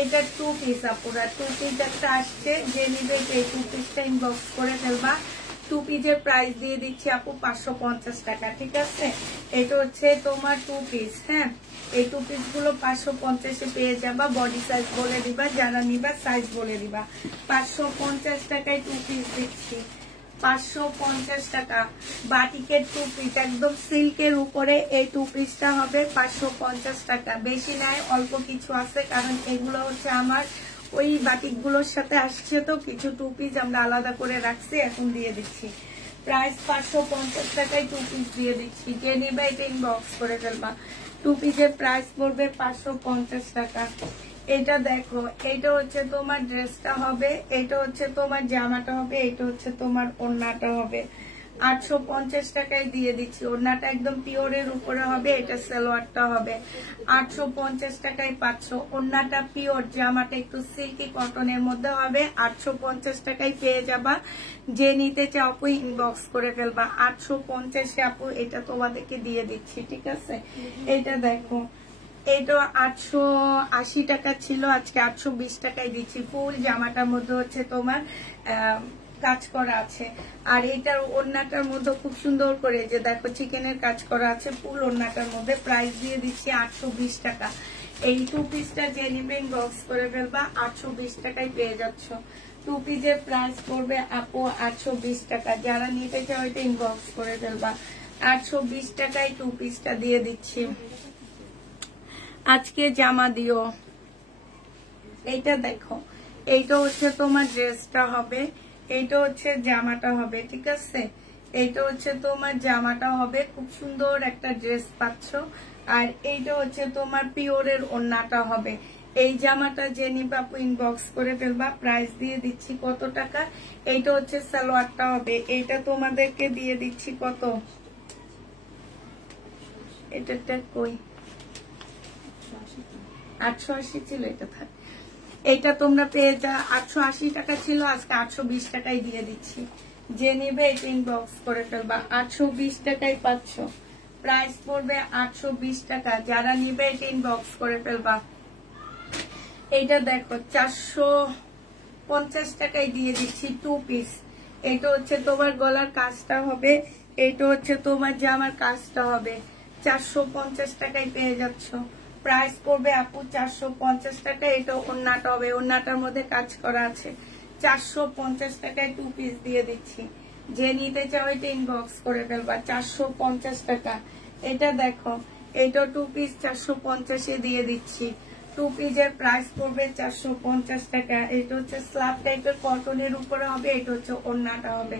এটা 2 পিস আপুরা, 2 পিস একটা আসছে। যে নিবে এই 2 পিসটা ইনবক্স করে ফেলবা। 2 পিসের প্রাইস দিয়ে দিচ্ছি আপু 550 টাকা, ঠিক আছে। এটা হচ্ছে তোমার 2 পিস। হ্যাঁ, এই 2 পিস গুলো 550-এ পেয়ে যাবা। বডি সাইজ বলে দিবা, যারা নিবা সাইজ বলে দিবা। 550 টাকায় 2 পিস দিচ্ছি। 550 টাকা বাটিকের 2 পিস, একদম সিল্কের উপরে এই 2 পিসটা হবে 550 টাকা। বেশি নাই, অল্প কিছু আছে, কারণ এগুলো হচ্ছে আমার ওই বাটিকগুলোর সাথে আসছে, তো কিছু 2 পিস আমরা আলাদা করে রাখছি, এখন দিয়ে দিচ্ছি। প্রাইস 550 টাকায় 2 পিস দিয়ে দিচ্ছি। যে নেবে এটা ইনবক্স করে ফেলবা। 2 পিসের প্রাইস পড়বে 550 টাকা। এটা দেখো, এটা হচ্ছে তোমার ড্রেসটা হবে, এটা হচ্ছে তোমার জামাটা হবে, এটা হচ্ছে তোমার ওড়নাটা হবে। 850 টাকায় দিয়ে দিচ্ছি। ওড়নাটা একদম পিওরের উপরে হবে, এটা সালোয়ারটা হবে। 850 টাকায় পাচ্ছ। ওড়নাটা পিওর, জামাটা একটু সিল্কি কটনের মধ্যে হবে। 850 টাকায় পেয়ে যাবা। যে নিতে চাও আপু ইনবক্স করে ফেলবা। 850-এ আপু এটা তোমাদেরকে দিয়ে দিচ্ছি, ঠিক আছে। এটা দেখো, এটা 880 টাকা ছিল, আজকে 820 টাকায় দিচ্ছি। ফুল জামাটার মধ্যে হচ্ছে তোমার কাজ করা আছে, আর এটার ওড়নাটার মধ্যে খুব সুন্দর করে যে দেখো চিকেনের কাজ করা আছে ফুল ওড়নাটার মধ্যে। প্রাইস দিয়ে দিচ্ছি 820 টাকা। এই 2 পিসটা যে নিবে ইনবক্স করে ফেলবা। 820 টাকায় পেয়ে যাচ্ছ। 2 পিসের প্রাইস পড়বে আপু 820 টাকা। যারা নিতে চাও এটা ইনবক্স করে ফেলবা। 820 টাকায় 2 পিসটা দিয়ে দিচ্ছি। আজকে জামা দিও। এইটা দেখো, এইটা হচ্ছে তোমার ড্রেসটা হবে, এইটা হচ্ছে জামাটা হবে, ঠিক আছে? এইটা হচ্ছে তোমার জামাটা হবে, খুব সুন্দর একটা ড্রেস পাচ্ছ। আর এইটা হচ্ছে তোমার পিওরের ওড়নাটা হবে। এই জামাটা যে নিবা আপু ইনবক্স করে ফেলবা, প্রাইস দিয়ে দিচ্ছি কত টাকা। এইটা হচ্ছে সালোয়ারটা হবে, এইটা তোমাদেরকে দিয়ে দিচ্ছি কত, এটা কই 880 ছিল, এটা থাক। এইটা তোমরা পেয়ে যা 880 টাকা ছিল, আজকে 820 টাকায় দিয়ে দিচ্ছি। যে নিবে এটা ইনবক্স করে ফেলবা, 820 টাকায় পাচ্ছ। প্রাইস পড়বে 820 টাকা, যারা নিবে এটা ইনবক্স করে ফেলবা। এইটা দেখো 450 টাকায় দিয়ে দিচ্ছি 2 পিস। এটা হচ্ছে তোমার গলার কাজটা হবে, এইটা হচ্ছে তোমার জামার কাজটা হবে। 450 টাকায় পেয়ে যাচ্ছ। প্রাইস পড়বে আপু 450 টাকা। এটা ওড়নাটা হবে, ওড়নাটার মধ্যে কাজ করা আছে। 450 টাকায় 2 পিস দিয়ে দিচ্ছি। যে নিতে চাও এটা ইনবক্স করে ফেলবা, 450 টাকা। এটা দেখো, এটা 2 পিস 450 দিয়ে দিচ্ছি। 2 পিসের প্রাইস পড়বে 450 টাকা। এটা হচ্ছে স্ল্যাব টাইপের কটনের উপরে হবে, এটা হচ্ছে ওড়নাটা হবে।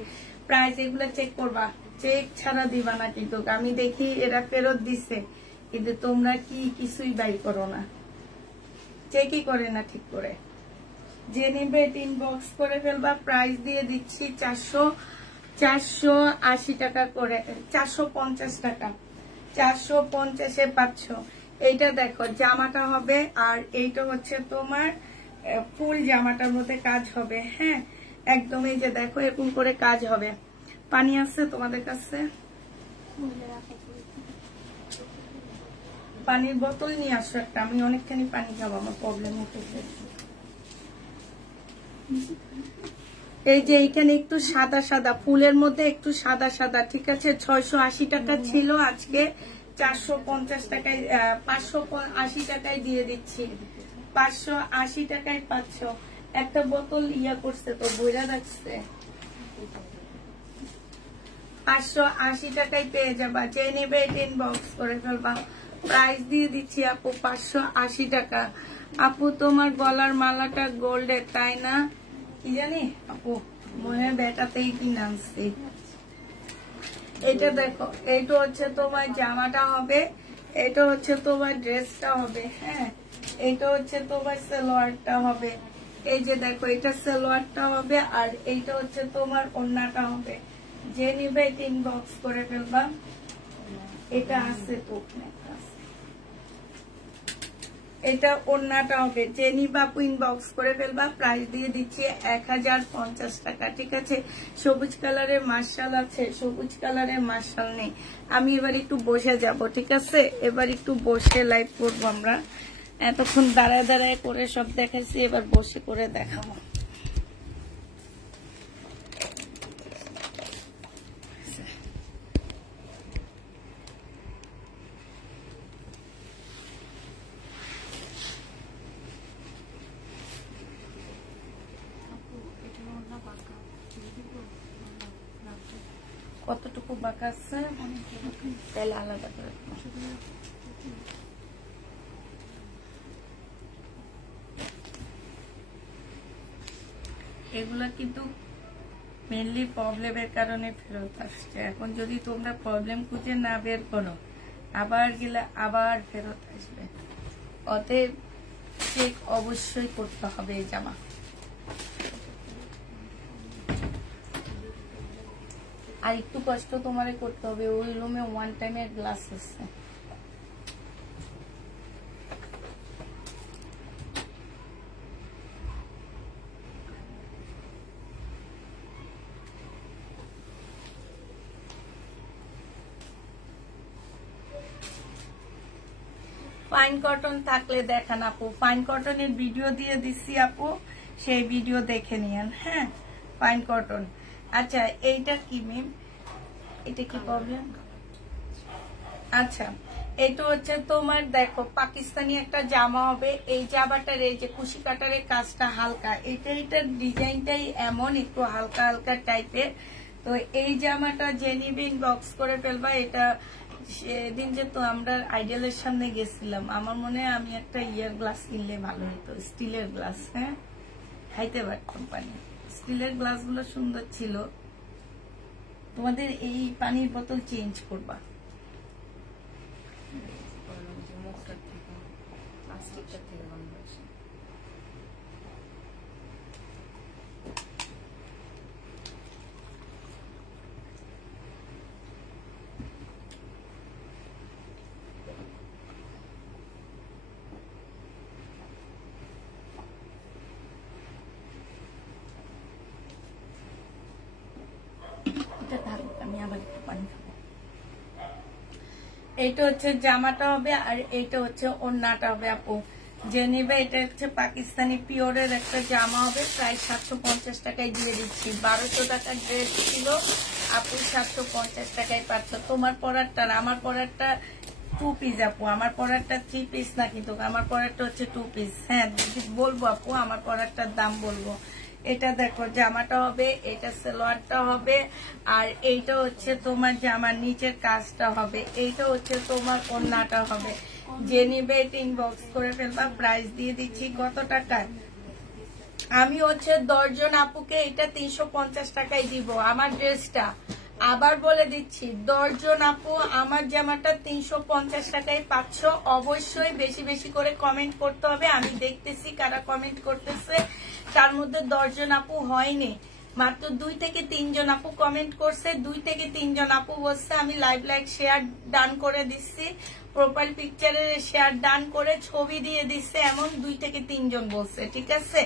প্রাইস এগুলো চেক করবা, চেক ছাড়া দিবা না কিন্তু। আমি দেখি এরা ফেরত দিচ্ছে, কিন্তু তোমরা কি কিছুই বাই করো না, চেকই করে না ঠিক করে। যে নিবে ইনবক্স করে ফেলবা, প্রাইস দিয়ে দিচ্ছি 480 টাকা করে, 450 টাকা। 450-এ পাচ্ছ। এইটা দেখো জামাটা হবে, আর এইটা হচ্ছে তোমার ফুল জামাটার মধ্যে কাজ হবে। হ্যাঁ, একদম এই যে দেখো এরকম করে কাজ হবে। পানি আছে তোমাদের কাছে? পানির বোতল নিয়ে আসো একটা, আমি অনেকখানি পানি খাবো, আমার প্রবলেম উঠেছে। এই যে এইখানে একটু সাদা সাদা, ফুলের মধ্যে একটু সাদা সাদা, ঠিক আছে? 680 টাকা ছিল, আজকে 450 টাকায় 580 টাকায় দিয়ে দিচ্ছি। 580 টাকায় পাচ্ছ। একটা বোতল ইয়া করছে তো, বইরা রাখছে। 580 টাকায় পেয়ে যাবা। যে নেবে এটা ইনবক্স করে ফেলবা। প্রাইস দিয়ে দিচ্ছি আপু 580 টাকা। আপু তোমার গলার মালাটা গোল্ডের, তাই না? কি জানি আপু, মনে বেটাতেই কিনে আনছি। এটা দেখো, এইটা হচ্ছে তোমার জামাটা হবে, এটা হচ্ছে তোমার ড্রেসটা হবে। হ্যাঁ, এইটা হচ্ছে তোমার সালোয়ারটা হবে। এই যে দেখো, এটা সালোয়ারটা হবে, আর এইটা হচ্ছে তোমার ওড়নাটা হবে। যে নিবে এটা ইনবক্স করে ফেলবা। এটা আছে তো, এটা ওড়নাটা হবে। যে নিবা ইনবক্স করে ফেলবা। প্রাইস দিয়ে দিচ্ছি 1050 টাকা, ঠিক আছে? সবুজ কালারের মার্শাল আছে, সবুজ কালারের মার্শাল নেই। আমি এবার একটু বসে যাব, ঠিক আছে? এবার একটু বসে লাইভ করবো আমরা। এতক্ষণ দাঁড়ায় দাঁড়ায় করে সব দেখাচ্ছি, এবার বসে করে দেখাবো। কতটুকু বাঁকা আছে তাহলে আলাদা করে। এগুলা কিন্তু মেনলি প্রবলেমের কারণে ফেরত আসছে। এখন যদি তোমরা প্রবলেম খুঁজে না বের করো, আবার গেলে আবার ফেরত আসবে। অতএব চেক অবশ্যই করতে হবে এই জামা। আর একটু কষ্ট তোমারে করতে হবে, ওই রুমে 1 টাইমের গ্লাস আছে। ফাইন কটন থাকলে দেখান আপু, ফাইন কটনের ভিডিও দিয়ে দিচ্ছি আপু, সেই ভিডিও দেখে নিয়েন। হ্যাঁ, ফাইন কটন। আচ্ছা, এইটা কি মিম, এটা কি প্রবলেম? আচ্ছা, এটা হচ্ছে তোমার দেখো পাকিস্তানি একটা জামা হবে। এই জামাটার এই যে কুশি কাটারের কাজটা হালকা, এটার ডিজাইনটাই এমন একটু হালকা হালকা টাইপের। তো এই জামাটা জেনিবিন বক্স করে ফেলবা। এটা সেদিন যে তো আমরা আইডিয়ালের সামনে গেছিলাম, আমার মনে হয় আমি একটা ইয়ার গ্লাস কিনলে ভালো হতো, স্টিলের গ্লাস। হ্যাঁ, খাইতে পারতাম পানি। স্টিলের গ্লাসগুলো সুন্দর ছিল। তোমাদের এই পানির বোতল চেঞ্জ করবা। এইটা হচ্ছে জামাটা হবে আর এইটা হচ্ছে ওড়নাটা হবে আপু, যে নিবে। এটা হচ্ছে পাকিস্তানি পিওরের একটা জামা হবে, প্রায় 750 টাকায় দিয়ে দিচ্ছি। 1200 টাকার ড্রেস ছিল আপু, 750 টাকায় পাচ্ছ। তোমার পরারটা না, আমার পরারটা 2 পিস আপু, আমার পরারটা 3 পিস না, কিন্তু আমার পরারটা হচ্ছে 2 পিস। হ্যাঁ বলবো আপু, আমার পরারটার দাম বলবো। এটা দেখো জামাটা হবে, এটা সালোয়ারটা হবে, আর এইটা হচ্ছে তোমার জামার নিচের কাজটা হবে, এইটা হচ্ছে তোমার ওড়নাটা হবে। যে নিবে এটা ইনবক্স করে ফেলবা। প্রাইস দিয়ে দিচ্ছি কত টাকায়? আমি হচ্ছে 10 জন আপুকে এটা 350 টাকায় দিব আমার ড্রেসটা। আবার বলে দিচ্ছি, 10 জন আপু আমার জামাটা 350 টাকায় পাচ্ছ। অবশ্যই বেশি বেশি করে কমেন্ট করতে হবে, আমি দেখতেছি কারা কমেন্ট করতেছে। তার মধ্যে 10 জন আপু হয়নি, মাত্র 2 থেকে 3 জন আপু কমেন্ট করছে। 2 থেকে 3 জন আপু বলছে আমি লাইভ লাইক শেয়ার ডান করে দিচ্ছি, প্রোফাইল পিকচারে শেয়ার ডান করে ছবি দিয়ে দিচ্ছে, এমন 2 থেকে 3 জন বলছে। ঠিক আছে,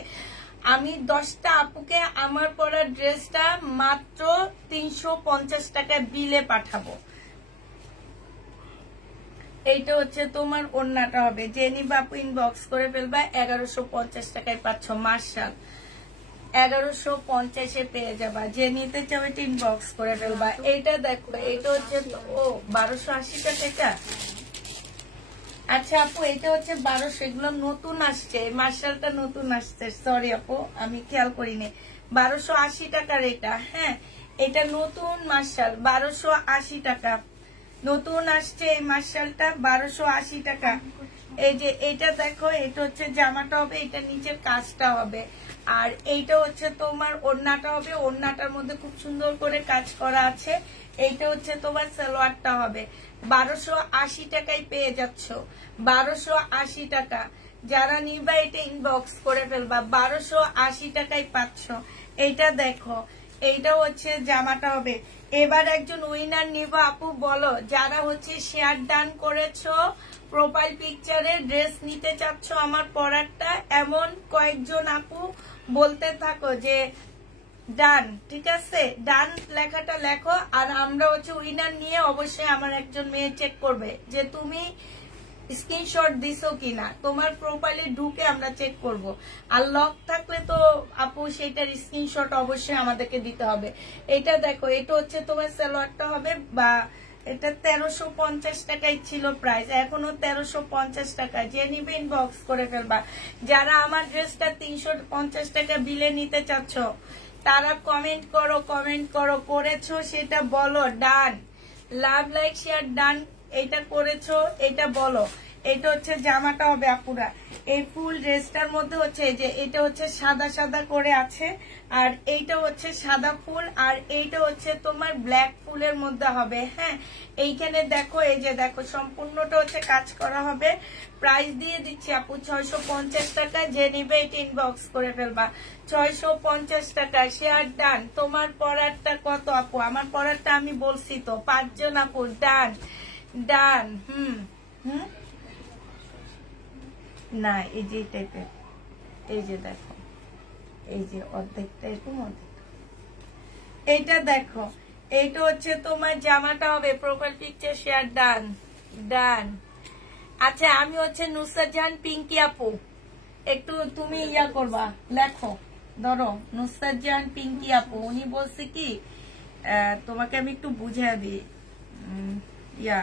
আমি 10টা আপুকে আমার পরা ড্রেসটা মাত্র 350 টাকা বিলে পাঠাবো। এইটা হচ্ছে তোমার ওড়নাটা হবে, জেনি বাপু ইনবক্স করে ফেলবা। 1150 টাকায় পাচ্ছ। মার্শাল 1150-এ পেয়ে যাবা, যে নিতে চাও এটা ইনবক্স করে ফেলবা। এইটা দেখো, এটা হচ্ছে ও 1280 টাকা এটা। আচ্ছা আপু, এটা হচ্ছে 1200, এগুলো নতুন আসছে, এই মার্শালটা নতুন আসছে। সরি আপু, আমি খেয়াল করিনি। 1280 টাকার এটা। হ্যাঁ, এটা নতুন মার্শাল, 1280 টাকা নতুন আসছে এই মার্শালটা, 1280 টাকা। এই যে এটা দেখো, এটা হচ্ছে জামাটা হবে, এটা নিচের কাজটা হবে, আর এইটা হচ্ছে তোমার ওড়নাটা হবে। ওড়নাটার মধ্যে খুব সুন্দর করে কাজ করা আছে। এইটা হচ্ছে তোমার সালোয়ারটা হবে। 1280 টাকায় পেয়ে যাচ্ছ, 1280 টাকা। যারা নিবা এটা ইনবক্স করে ফেলবা, 1280 টাকায় পাচ্ছ। এইটা দেখো, এইটা হচ্ছে জামাটা হবে। এবার একজন উইনার নিবা আপু, বলো যারা হচ্ছে শেয়ার ডান করেছো, প্রোফাইল পিকচারে ড্রেস নিতে চাচ্ছ আমার পরারটা, এমন কয়েকজন আপু বলতে থাকো যে ডান। ঠিক আছে, ডান লেখাটা লেখো, আর আমরা হচ্ছে উইনার নিয়ে অবশ্যই আমার একজন মেয়ে চেক করবে যে তুমি স্ক্রিনশট দিছো কিনা। তোমার প্রোফাইলে ঢুকে আমরা চেক করব, আর লক থাকলে তো আপু সেটার স্ক্রিনশট অবশ্যই আমাদেরকে দিতে হবে। এটা দেখো, এটা হচ্ছে তোমার সালোয়ারটা হবে, বা এটা 1350 টাকায় ছিল প্রাইস, এখনো 1350 টাকা। যে নিবে ইনবক্স করে ফেলবা। যারা আমার ড্রেসটা 350 টাকা বিলে নিতে চাচ্ছ তারা কমেন্ট করো, কমেন্ট করো, করেছো সেটা বলো। ডান, লাভ লাইক শেয়ার ডান, এইটা করেছো এটা বলো। এটা হচ্ছে জামাটা হবে আপুরা। এই ফুল ড্রেসটার মধ্যে হচ্ছে যে এটা হচ্ছে সাদা সাদা করে আছে, আর এইটা হচ্ছে সাদা ফুল, আর এইটা হচ্ছে তোমার ব্ল্যাক ফুলের মধ্যে হবে। হ্যাঁ, এইখানে দেখো, এই যে দেখো সম্পূর্ণটা হচ্ছে কাজ করা হবে। প্রাইস দিয়ে দিচ্ছি আপু 650 টাকা। যে নিবে এটা ইনবক্স করে ফেলবা। 650 টাকা, শেয়ার ডান। তোমার পরারটা কত আপু? আমার পরারটা আমি বলছি তো, 5 জন আপু ডান ডান। না, এই যে টাইপের, এই যে দেখো, এই যে অর্ধেকটা এরকম, অর্ধেক এইটা দেখো। এইটা হচ্ছে তোমার জামাটা হবে, প্রোফাইল পিকচার শেয়ার ডান ডান। আচ্ছা, আমি হচ্ছে নুসরাত জাহান পিঙ্কি আপু, একটু তুমি ইয়া করবা, লেখো, ধরো নুসরাত জাহান পিঙ্কি আপু। উনি বলছে কি তোমাকে আমি একটু বুঝিয়ে দিই, ইয়া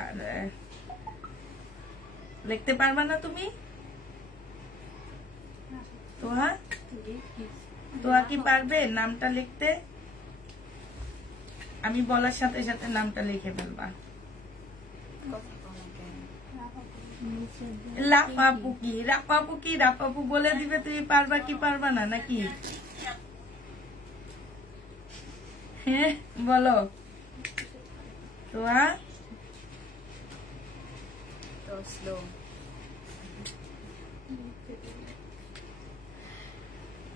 লিখতে পারবা না তুমি? তোহা কি পারবে নামটা লিখতে? আমি বলার সাথে সাথে নামটা লিখে ফেলবা। রাফাপু কি, রাফাপু কি, রাফাপু বলে দিবে তুমি পারবা কি পারবা না নাকি? হ্যাঁ বলো রোয়া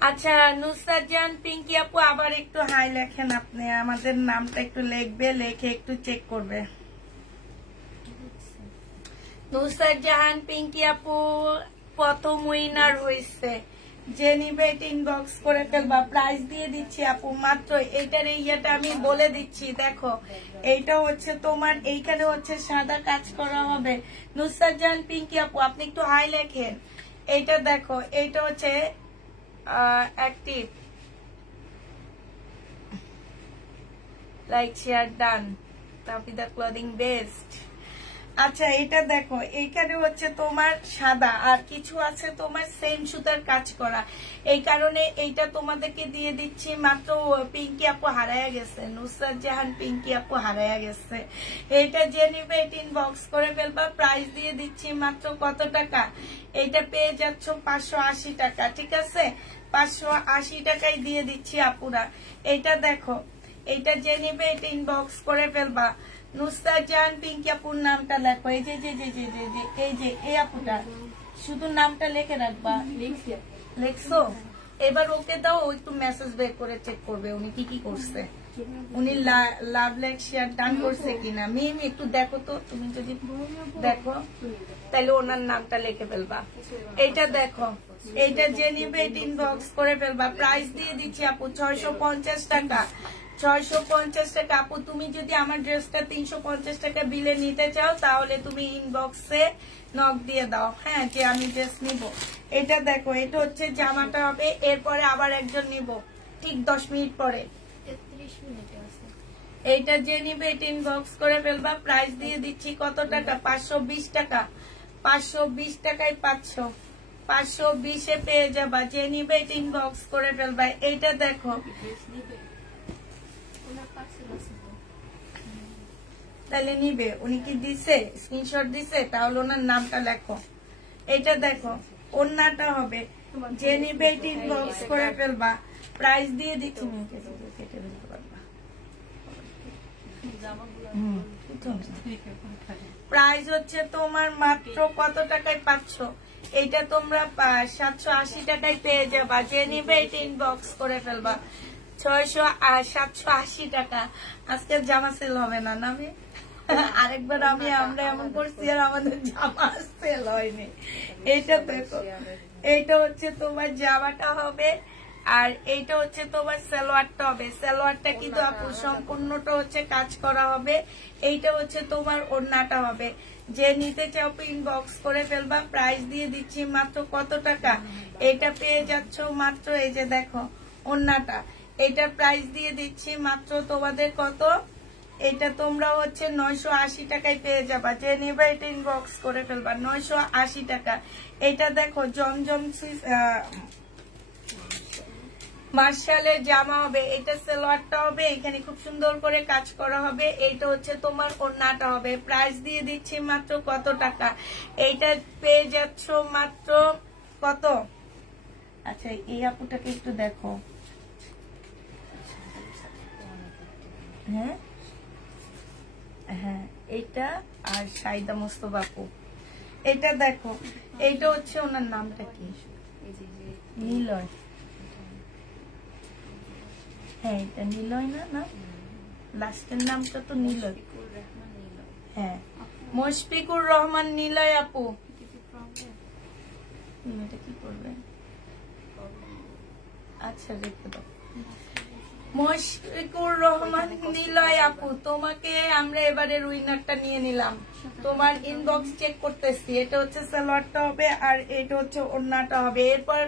আচ্ছা নুসরাত জাহান পিঙ্কি আপু আবার একটু হাই লেখেন আপনি আমাদের নামটা একটু লিখবে লিখে একটু চেক করবে নুসরাত জাহান পিঙ্কি আপু প্রথম উইনার হয়েছে যে নিবে ইনবক্স করে ফেলবা প্রাইস দিয়ে দিচ্ছি আপু মাত্র এইটার ইয়েটা আমি বলে দিচ্ছি দেখো এইটা হচ্ছে তোমার এইখানে হচ্ছে সাদা কাজ করা হবে নুসরাত জাহান পিঙ্কি আপু আপনি একটু হাই লেখেন এইটা দেখো এইটা হচ্ছে অ্যাক্টিভ লাইক শেয়ার ডান তাপিদা ক্লোদিং বেস্ট আচ্ছা এটা দেখো এইখানে হচ্ছে তোমার সাদা আর কিছু আছে তোমার সেম সুতার কাজ করা এই কারণে এইটা তোমাদেরকে দিয়ে দিচ্ছি মাত্র পিঙ্কি আপু হারায়া গেছে নুসরাত জাহান পিঙ্কি আপু হারায়া গেছে এইটা যে নিবে এটা ইনবক্স করে ফেলবা প্রাইস দিয়ে দিচ্ছি মাত্র কত টাকা এইটা পেয়ে যাচ্ছ 580 টাকা ঠিক আছে 580 টাকায় দিয়ে দিচ্ছি আপুরা এইটা দেখো এইটা যে নিবে এটা ইনবক্স করে ফেলবা নুসরাত জাহান পিঙ্কি আপুর নামটা লেখো এই যে এই যে এই আপুটা শুধু নামটা লিখে রাখবা লিখছো এবার ওকে দাও ও একটু মেসেজ বের করে চেক করবে উনি কি করছে উনি লাভ লাইক শেয়ার ডান করছে কিনা মিম একটু দেখো তো তুমি যদি দেখো তাহলে ওনার নামটা লিখে ফেলবা এইটা দেখো এইটা যে নিবে এটা ইনবক্স করে ফেলবা প্রাইস দিয়ে দিচ্ছি আপু 650 টাকা 650 টাকা আপু তুমি যদি আমার ড্রেসটা 350 টাকা বিলে নিতে চাও তাহলে তুমি ইনবক্সে নক দিয়ে দাও হ্যাঁ যে আমি ড্রেস নিব এটা দেখো এটা হচ্ছে জামাটা হবে এরপরে আবার একজন নিব ঠিক 10 মিনিট পরে 33 মিনিটে আছে এইটা যে নিবে এটা ইনবক্স করে ফেলবা প্রাইস দিয়ে দিচ্ছি কত টাকা 520 টাকা 520 টাকায় 520 এ পেয়ে যাবা যে নিবে এটা ইনবক্স করে ফেলবা এইটা দেখো তাহলে নিবে উনি কি দিছে স্ক্রিনশট দিছে তাহলে ওনার নামটা লেখো এটা দেখো ওনাটা হবে যে নিবে এটা ইনবক্স করে ফেলবা প্রাইস দিয়ে দিচ্ছি প্রাইস হচ্ছে তোমার মাত্র কত টাকায় পাচ্ছ এইটা তোমরা 780 টাকায় পেয়ে যাবা যে নিবে এটা ইনবক্স করে ফেলবা 780 টাকা আজকে জামা সেল হবে না আমি আরেকবার আমরা এমন করছি আর আমাদের জামা সেল হয়নি এইটা দেখো এইটা হচ্ছে তোমার জামাটা হবে আর এইটা হচ্ছে তোমার সালোয়ারটা হবে সালোয়ারটা কিন্তু আপু সম্পূর্ণটা হচ্ছে কাজ করা হবে এইটা হচ্ছে তোমার ওড়নাটা হবে যে নিতে চাও ইনবক্স করে ফেলবা প্রাইস দিয়ে দিচ্ছি মাত্র কত টাকা এটা পেয়ে যাচ্ছ মাত্র এই যে দেখো ওড়নাটা এটা প্রাইস দিয়ে দিচ্ছি মাত্র তোমাদের কত এটা তোমরা হচ্ছে 980 টাকায় পেয়ে যাবা যে নেবে এটা ইনবক্স করে ফেলবা 980 টাকা এটা দেখো জমজম মার্শালের জামা হবে এটা সালোয়ারটা হবে এখানে খুব সুন্দর করে কাজ করা হবে এইটা হচ্ছে তোমার ওড়নাটা হবে প্রাইস দিয়ে দিচ্ছি মাত্র কত টাকা এইটা পেয়ে যাচ্ছ মাত্র কত আচ্ছা এই আপুটাকে একটু দেখো হ্যাঁ হ্যাঁ এইটা আর সাইদা মোস্তফা আপু এটা দেখো এইটা হচ্ছে ওনার নামটা কি নিলয় হ্যাঁ এটা নিলয় না লাস্টের নামটা তো নিলয় হ্যাঁ মুশফিকুর রহমান নিলয় আপু এটা কি করবে আচ্ছা রেখে দাও মুশফিকুর রহমান নিলয় আপু তোমাকে আমরা এবারে উইনারটা নিয়ে নিলাম তোমার ইনবক্স চেক করতেছি এটা হচ্ছে সালোয়ারটা হবে আর এটা হচ্ছে ওড়নাটা হবে এরপর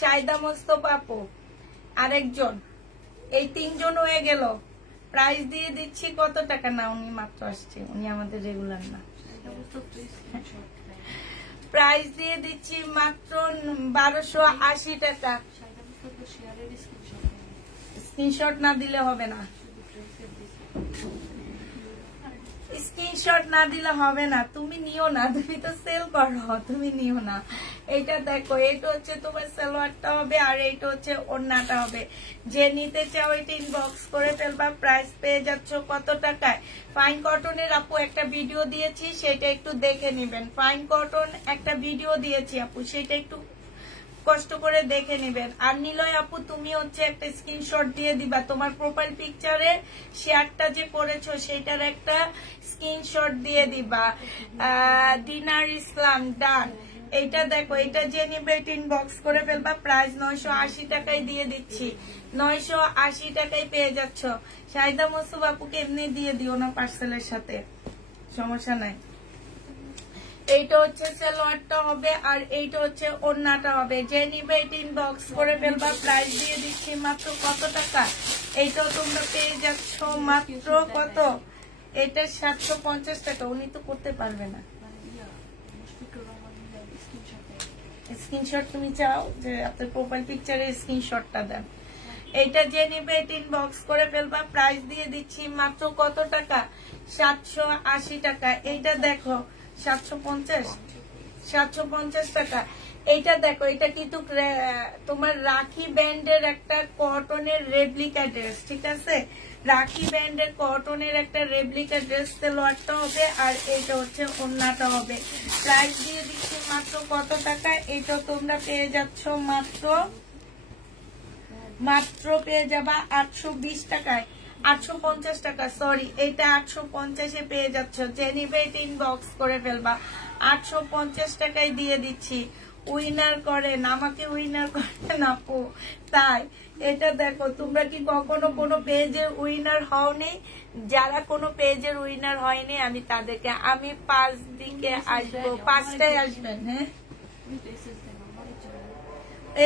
সাইদা মোস্তফা আপু আরেকজন এই তিনজন হয়ে গেল প্রাইস দিয়ে দিচ্ছি কত টাকা না উনি মাত্র আসছে উনি আমাদের রেগুলার না প্রাইস দিয়ে দিচ্ছি মাত্র 1280 টাকা স্ক্রিনশট না দিলে হবে না স্ক্রিনশট না দিলে হবে না তুমি নিও না তুমি তো সেল করো তুমি নিও না এইটা দেখো, এটা হচ্ছে তোমার সালোয়ারটা হবে আর এইটা হচ্ছে ওড়নাটা হবে। যে নিতে চাও এটা ইনবক্স করে ফেলবা। প্রাইস পেয়ে যাচ্ছ কত টাকায়? ফাইন কটনের আপু একটা ভিডিও দিয়েছি, সেটা একটু দেখে নিবেন। ফাইন কটন একটা ভিডিও দিয়েছি আপু, সেটা একটু কষ্ট করে দেখে নেবেন। আর নিলয় আপু তুমি হচ্ছে একটা স্ক্রিনশট দিয়ে দিবা, তোমার প্রোফাইল পিকচারে শেয়ারটা যে করেছো সেটার একটা স্ক্রিনশট দিয়ে দিবা। দিনার ইসলাম ডান। এইটা দেখো, এটা যে নিবে এটা ইনবক্স করে ফেলবা। প্রাইস 980 টাকায় দিয়ে দিচ্ছি, 980 টাকায় পেয়ে যাচ্ছ। শাহিদা মুস্তাফা আপুকে এমনি দিয়ে দিও না পার্সেলের সাথে, সমস্যা নাই। এইটা হচ্ছে সালোয়ারটা হবে আর এইটা হচ্ছে ওড়নাটা হবে। যে নিবে এটা ইনবক্স করে ফেলবা। প্রাইস দিয়ে দিচ্ছি মাত্র কত টাকা? এইটাও তোমরা পেয়ে যাচ্ছ মাত্র কত? এটা 750 টাকা। উনি তো করতে পারবে না। স্ক্রিনশট তুমি চাও যে আপনার প্রোফাইল পিকচারের স্ক্রিনশটটা দেন। এইটা যে নিবে এটা ইনবক্স করে ফেলবা। প্রাইস দিয়ে দিচ্ছি মাত্র কত টাকা? 780 টাকা। এইটা দেখো 750 টাকা। এইটা দেখো, এটা কিন্তু তোমার রাখি ব্যান্ডের একটা কটনের রেপ্লিকা ড্রেস, ঠিক আছে? রাখি ব্যান্ডের কটনের একটা রেপ্লিকা ড্রেস। সালোয়ারটা হবে আর এইটা হচ্ছে ওড়নাটা হবে। প্রাইস দিয়ে দিচ্ছি মাত্র কত টাকা? এটা তোমরা পেয়ে যাচ্ছ মাত্র পেয়ে যাবা 820 টাকায়, 850 টাকা, সরি এটা 850-এ পেয়ে যাচ্ছ। যে নিবে এটা ইনবক্স করে ফেলবা। 850 টাকায় দিয়ে দিচ্ছি। উইনার করেন, আমাকে উইনার করেন আপু, তাই এটা দেখো। তোমরা কি কখনো কোনো পেজের উইনার হওনি? যারা কোনো পেজের উইনার হয়নি আমি তাদেরকে, আমি 5 দিকে আসবো, 5টায় আসবেন। হ্যাঁ,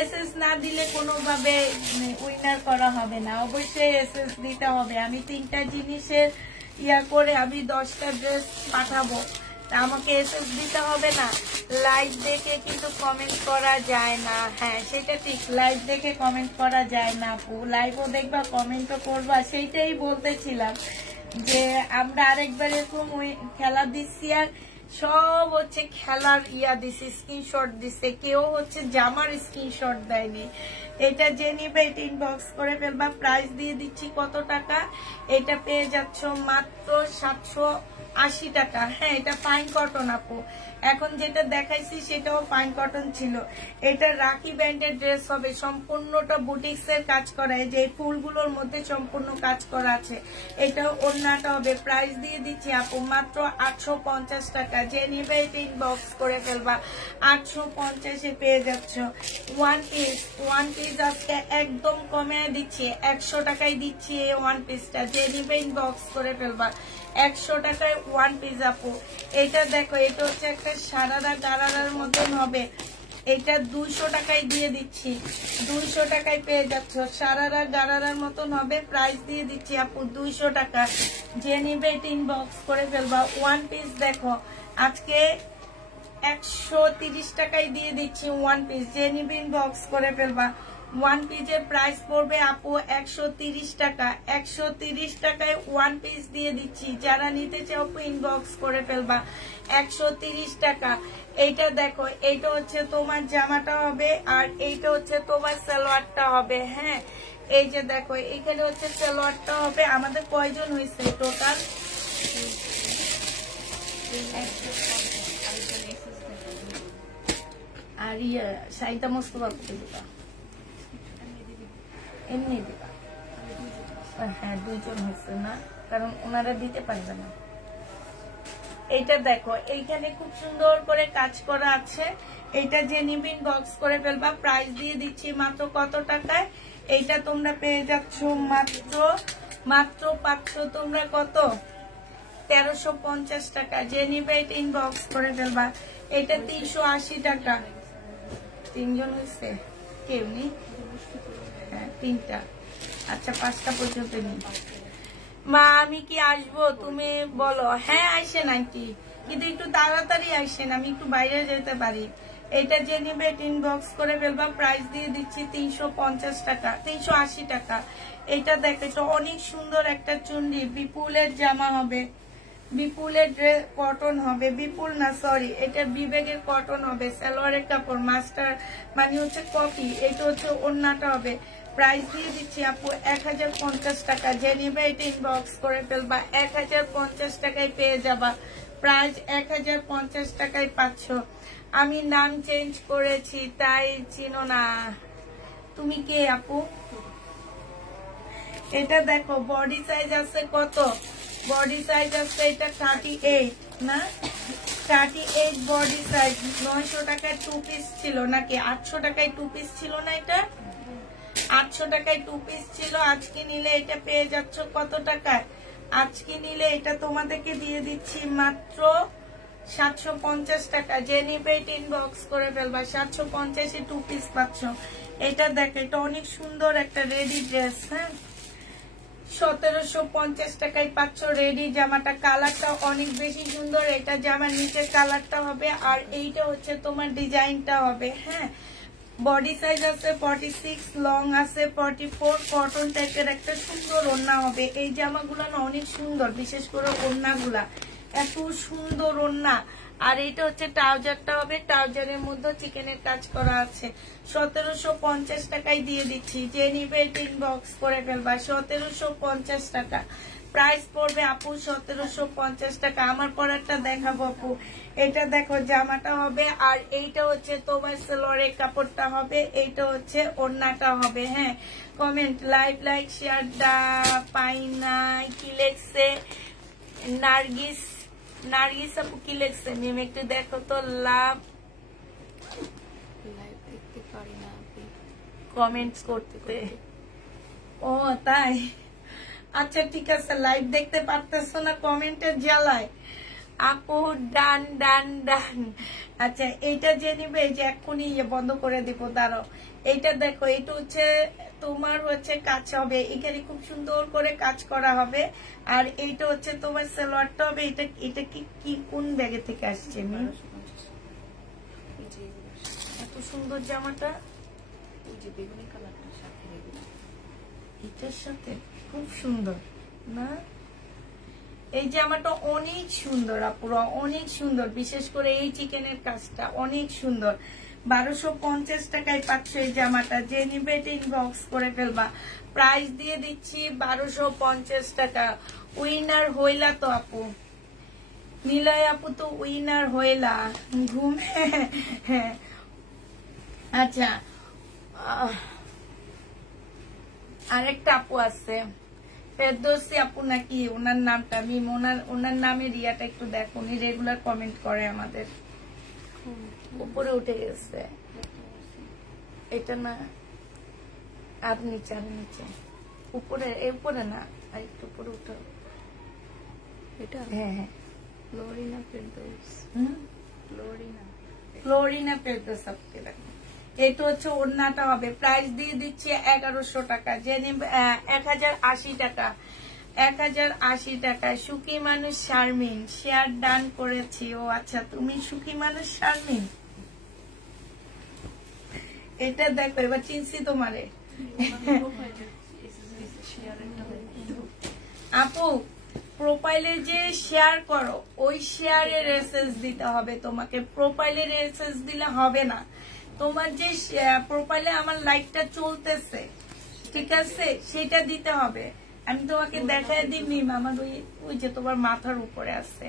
এসএস না দিলে কোনোভাবে উইনার করা হবে না, অবশ্যই এসএস দিতে হবে। আমি 3টা জিনিসের করে আমি 10টা ড্রেস পাঠাবো, আমাকে এসএস দিতে হবে না। লাইভ দেখে কিন্তু কমেন্ট করা যায় না। হ্যাঁ সেটা ঠিক, লাইভ দেখে কমেন্ট করা যায় না আপু। লাইভও দেখবা কমেন্টও করবা, সেইটাই বলতেছিলাম যে আমরা আরেকবার এরকম খেলা দিচ্ছি আর সব হচ্ছে খেলার দিছে, স্ক্রিনশট দিছে, কেউ হচ্ছে জামার স্ক্রিনশট দেয়নি। এটা যে নিবে এটা ইনবক্স করে ফেলবা। প্রাইস দিয়ে দিচ্ছি কত টাকা? এটা পেয়ে যাচ্ছ মাত্র 780 টাকা। হ্যাঁ এটা ফাইন কটন আপু, এখন যেটা দেখাইছি সেটাও ফাইন কটন ছিল। এটা রাখি ব্যান্ডের ড্রেস হবে, সম্পূর্ণটা বুটিক্স এর কাজ করা, যে ফুলগুলোর মধ্যে সম্পূর্ণ কাজ করা আছে। এটা ওড়নাটা হবে। প্রাইস দিয়ে দিচ্ছি আপু মাত্র 850 টাকা। যে নিবে এটা ইনবক্স করে ফেলবা। 850-এ পেয়ে যাচ্ছ। ওয়ান পিস আজকে একদম কমে দিচ্ছি, 100 টাকায় দিচ্ছি এই ওয়ান পিসটা। যে নিবে ইনবক্স করে ফেলবা। 100 টাকায় ওয়ান পিস আপু। এটা দেখো, এটা হচ্ছে একটা সারারা গারারার মতন হবে। এটা 200 টাকায় দিয়ে দিচ্ছি, 200 টাকায় পেয়ে যাচ্ছ। সারারা গারারার মতন হবে। প্রাইস দিয়ে দিচ্ছি আপু 200 টাকা। যে নিবে এটা ইনবক্স করে ফেলবা। ওয়ান পিস দেখো আজকে 130 টাকায় দিয়ে দিচ্ছি ওয়ান পিস। যে নিবে ইনবক্স করে ফেলবা। ওয়ান পিসের প্রাইস পড়বে আপু 130 টাকা। 130 টাকায় ওয়ান পিস দিয়ে দিচ্ছি। যারা নিতে চাও ইনবক্স করে ফেলবা। 130 টাকা। এইটা দেখো, এইটা হচ্ছে তোমার জামাটা হবে আর এইটা হচ্ছে তোমার সালোয়ারটা হবে। হ্যাঁ এই যে দেখো, এখানে হচ্ছে সালোয়ারটা হবে। আমাদের কয়জন হয়েছে টোটাল? আর শাহিদা মোস্তফা দিবা, এমনি দিবা। হ্যাঁ 2জন হচ্ছে না, কারণ ওনারা দিতে পারবে না। এইটা দেখো, এইখানে খুব সুন্দর করে কাজ করা আছে। এইটা যে নিবে ইনবক্স করে ফেলবা। প্রাইস দিয়ে দিচ্ছি মাত্র কত টাকায়? এইটা তোমরা পেয়ে যাচ্ছ মাত্র পাচ্ছ তোমরা কত? 1350 টাকা। যে নিবে এটা ইনবক্স করে ফেলবা। এটা 380 টাকা। 3জন হয়েছে, কেউ নেই? হ্যাঁ 3টা। আচ্ছা 5টা পর্যন্ত নেই। মা আমি কি আসবো তুমি বলো? হ্যাঁ আসেন আন্টি, কিন্তু একটু তাড়াতাড়ি আসেন, আমি একটু বাইরে যেতে পারি। এটা যে নিবে ইনবক্স করে ফেলবা। প্রাইস দিয়ে দিচ্ছি 350 টাকা, 380 টাকা। এটা দেখো, এটা অনেক সুন্দর একটা চুন্ডি, বিপুলের জামা হবে। বিপুলের ড্রেস কটন হবে, বিপুল না সরি, এটা বিবেকের কটন হবে, সালোয়ারের কাপড় মাস্টার মানে হচ্ছে কপি, এটা হচ্ছে ওড়নাটা হবে। প্রাইস দিয়ে দিচ্ছি আপু 1050 টাকা, যে নিবে এটা ইনবক্স করে ফেলবা, 1050 টাকায় পেয়ে যাবা, প্রাইস 1050 টাকায় পাচ্ছ। আমি নাম চেঞ্জ করেছি তাই চিনো না, তুমি কে আপু? এটা দেখো বডি সাইজ আছে কত, বডি সাইজ আছে এটা 38 না, 38 বডি সাইজ। 900 টাকায় 2 পিস ছিল নাকি 800 টাকায় 2 পিস ছিল না, এটা 800 টাকায় 2 পিস ছিল। আজকে নিলে এটা পেয়ে যাচ্ছ কত টাকায়? আজকে নিলে এটা তোমাদেরকে দিয়ে দিচ্ছি মাত্র 750 টাকা, যে নিবে এটা ইনবক্স করে ফেলবা, 750-এ 2 পিস পাচ্ছ। এটা দেখো এটা অনেক সুন্দর একটা রেডি ড্রেস, হ্যাঁ 1750 টাকায় পাচ্ছ রেডি জামাটা। কালারটা অনেক বেশি সুন্দর, এটা জামার নিচের কালারটা হবে আর এইটা হচ্ছে তোমার ডিজাইনটা হবে, হ্যাঁ বডি সাইজ আছে 46, লং আছে 44, কটন টাইপের একটা সুন্দর ওড়না হবে। এই জামাগুলো না অনেক সুন্দর, বিশেষ করে ওড়নাগুলা এত সুন্দর ওড়না। আর এটা হচ্ছে ট্রাউজারটা হবে, ট্রাউজারের মধ্যে চিকেনের কাজ করা আছে। 1750 টাকায় দিয়ে দিচ্ছি, যে নিবে ইনবক্স করে ফেলবা, 1750 টাকা প্রাইস পড়বে আপু, 1750 টাকা। আমার পরেরটা দেখাবো আপু, এটা দেখো জামাটা হবে আর এইটা হচ্ছে তোমার সালোয়ারের কাপড়টা হবে, এইটা হচ্ছে ওড়নাটা হবে। হ্যাঁ কমেন্ট লাইক শেয়ার পাই নাই, কি লেখছে নার্গিস আপু কি লেখছে মিম একটু দেখো তো। লাভ দেখতে পারি না কমেন্টস করতে, ও তাই আচ্ছা ঠিক আছে, লাইভ দেখতে পারতেছো না কমেন্টের জ্বালায় আপু। ডান ডান ডান। আচ্ছা এইটা যে নিবে এই যে এক্ষুনি বন্ধ করে দিব, দাঁড়াও। এইটা দেখো এটা হচ্ছে তোমার হচ্ছে কাজ হবে, এখানে খুব সুন্দর করে কাজ করা হবে। আর এইটা হচ্ছে তোমার সালোয়ারটা হবে। এটা কি কোন ব্যাগে থেকে আসছে? এত সুন্দর জামাটা এটার সাথে খুব সুন্দর না, এই জামাটা অনেক সুন্দর আপুরা, অনেক সুন্দর, বিশেষ করে এই চিকেনের কাজটা অনেক সুন্দর। 1250 টাকায় পাচ্ছ এই জামাটা, যে নিবে এটা ইনবক্স করে ফেলবা, প্রাইস দিয়ে দিচ্ছি 1250 টাকা। উইনার হইলা তো আপু, নিলয় আপু তো উইনার হইলা ঘুমে। আচ্ছা আরেকটা আপু আছে ফেরদৌসী আপু নাকি ওনার নামটা, আমি ওনার নামে রিয়াটা একটু দেখো, উনি রেগুলার কমেন্ট করে আমাদের। উপরে উঠে গেছে এটা না, আর নিচে উপরে না, আর একটু উপরে উঠে এটা। হ্যাঁ হ্যাঁ ফ্লোরিনা ফেরদৌস, ফ্লোরিনা ফেরদৌস আপনি দেখো। এটা হচ্ছে ওড়নাটা হবে, প্রাইস দিয়ে দিচ্ছি 1100 টাকা, যে 1080 টাকা, 1080 টাকা। সুখী মানুষ শারমিন শেয়ার ডান করেছি। ও আচ্ছা তুমি সুখী মানুষ শারমিন, এটা দেখো এবার চিনছি তোমারে। আপু প্রোফাইলে যে শেয়ার করো ওই শেয়ারের এসএস দিতে হবে তোমাকে, প্রোফাইলের এসএস দিলে হবে না। তোমার যে প্রোফাইলে আমার লাইকটা চলতেছে ঠিক আছে সেটা দিতে হবে। আমি তোমাকে দেখাই দিই মিম, আমার ওই যে তোমার মাথার উপরে আছে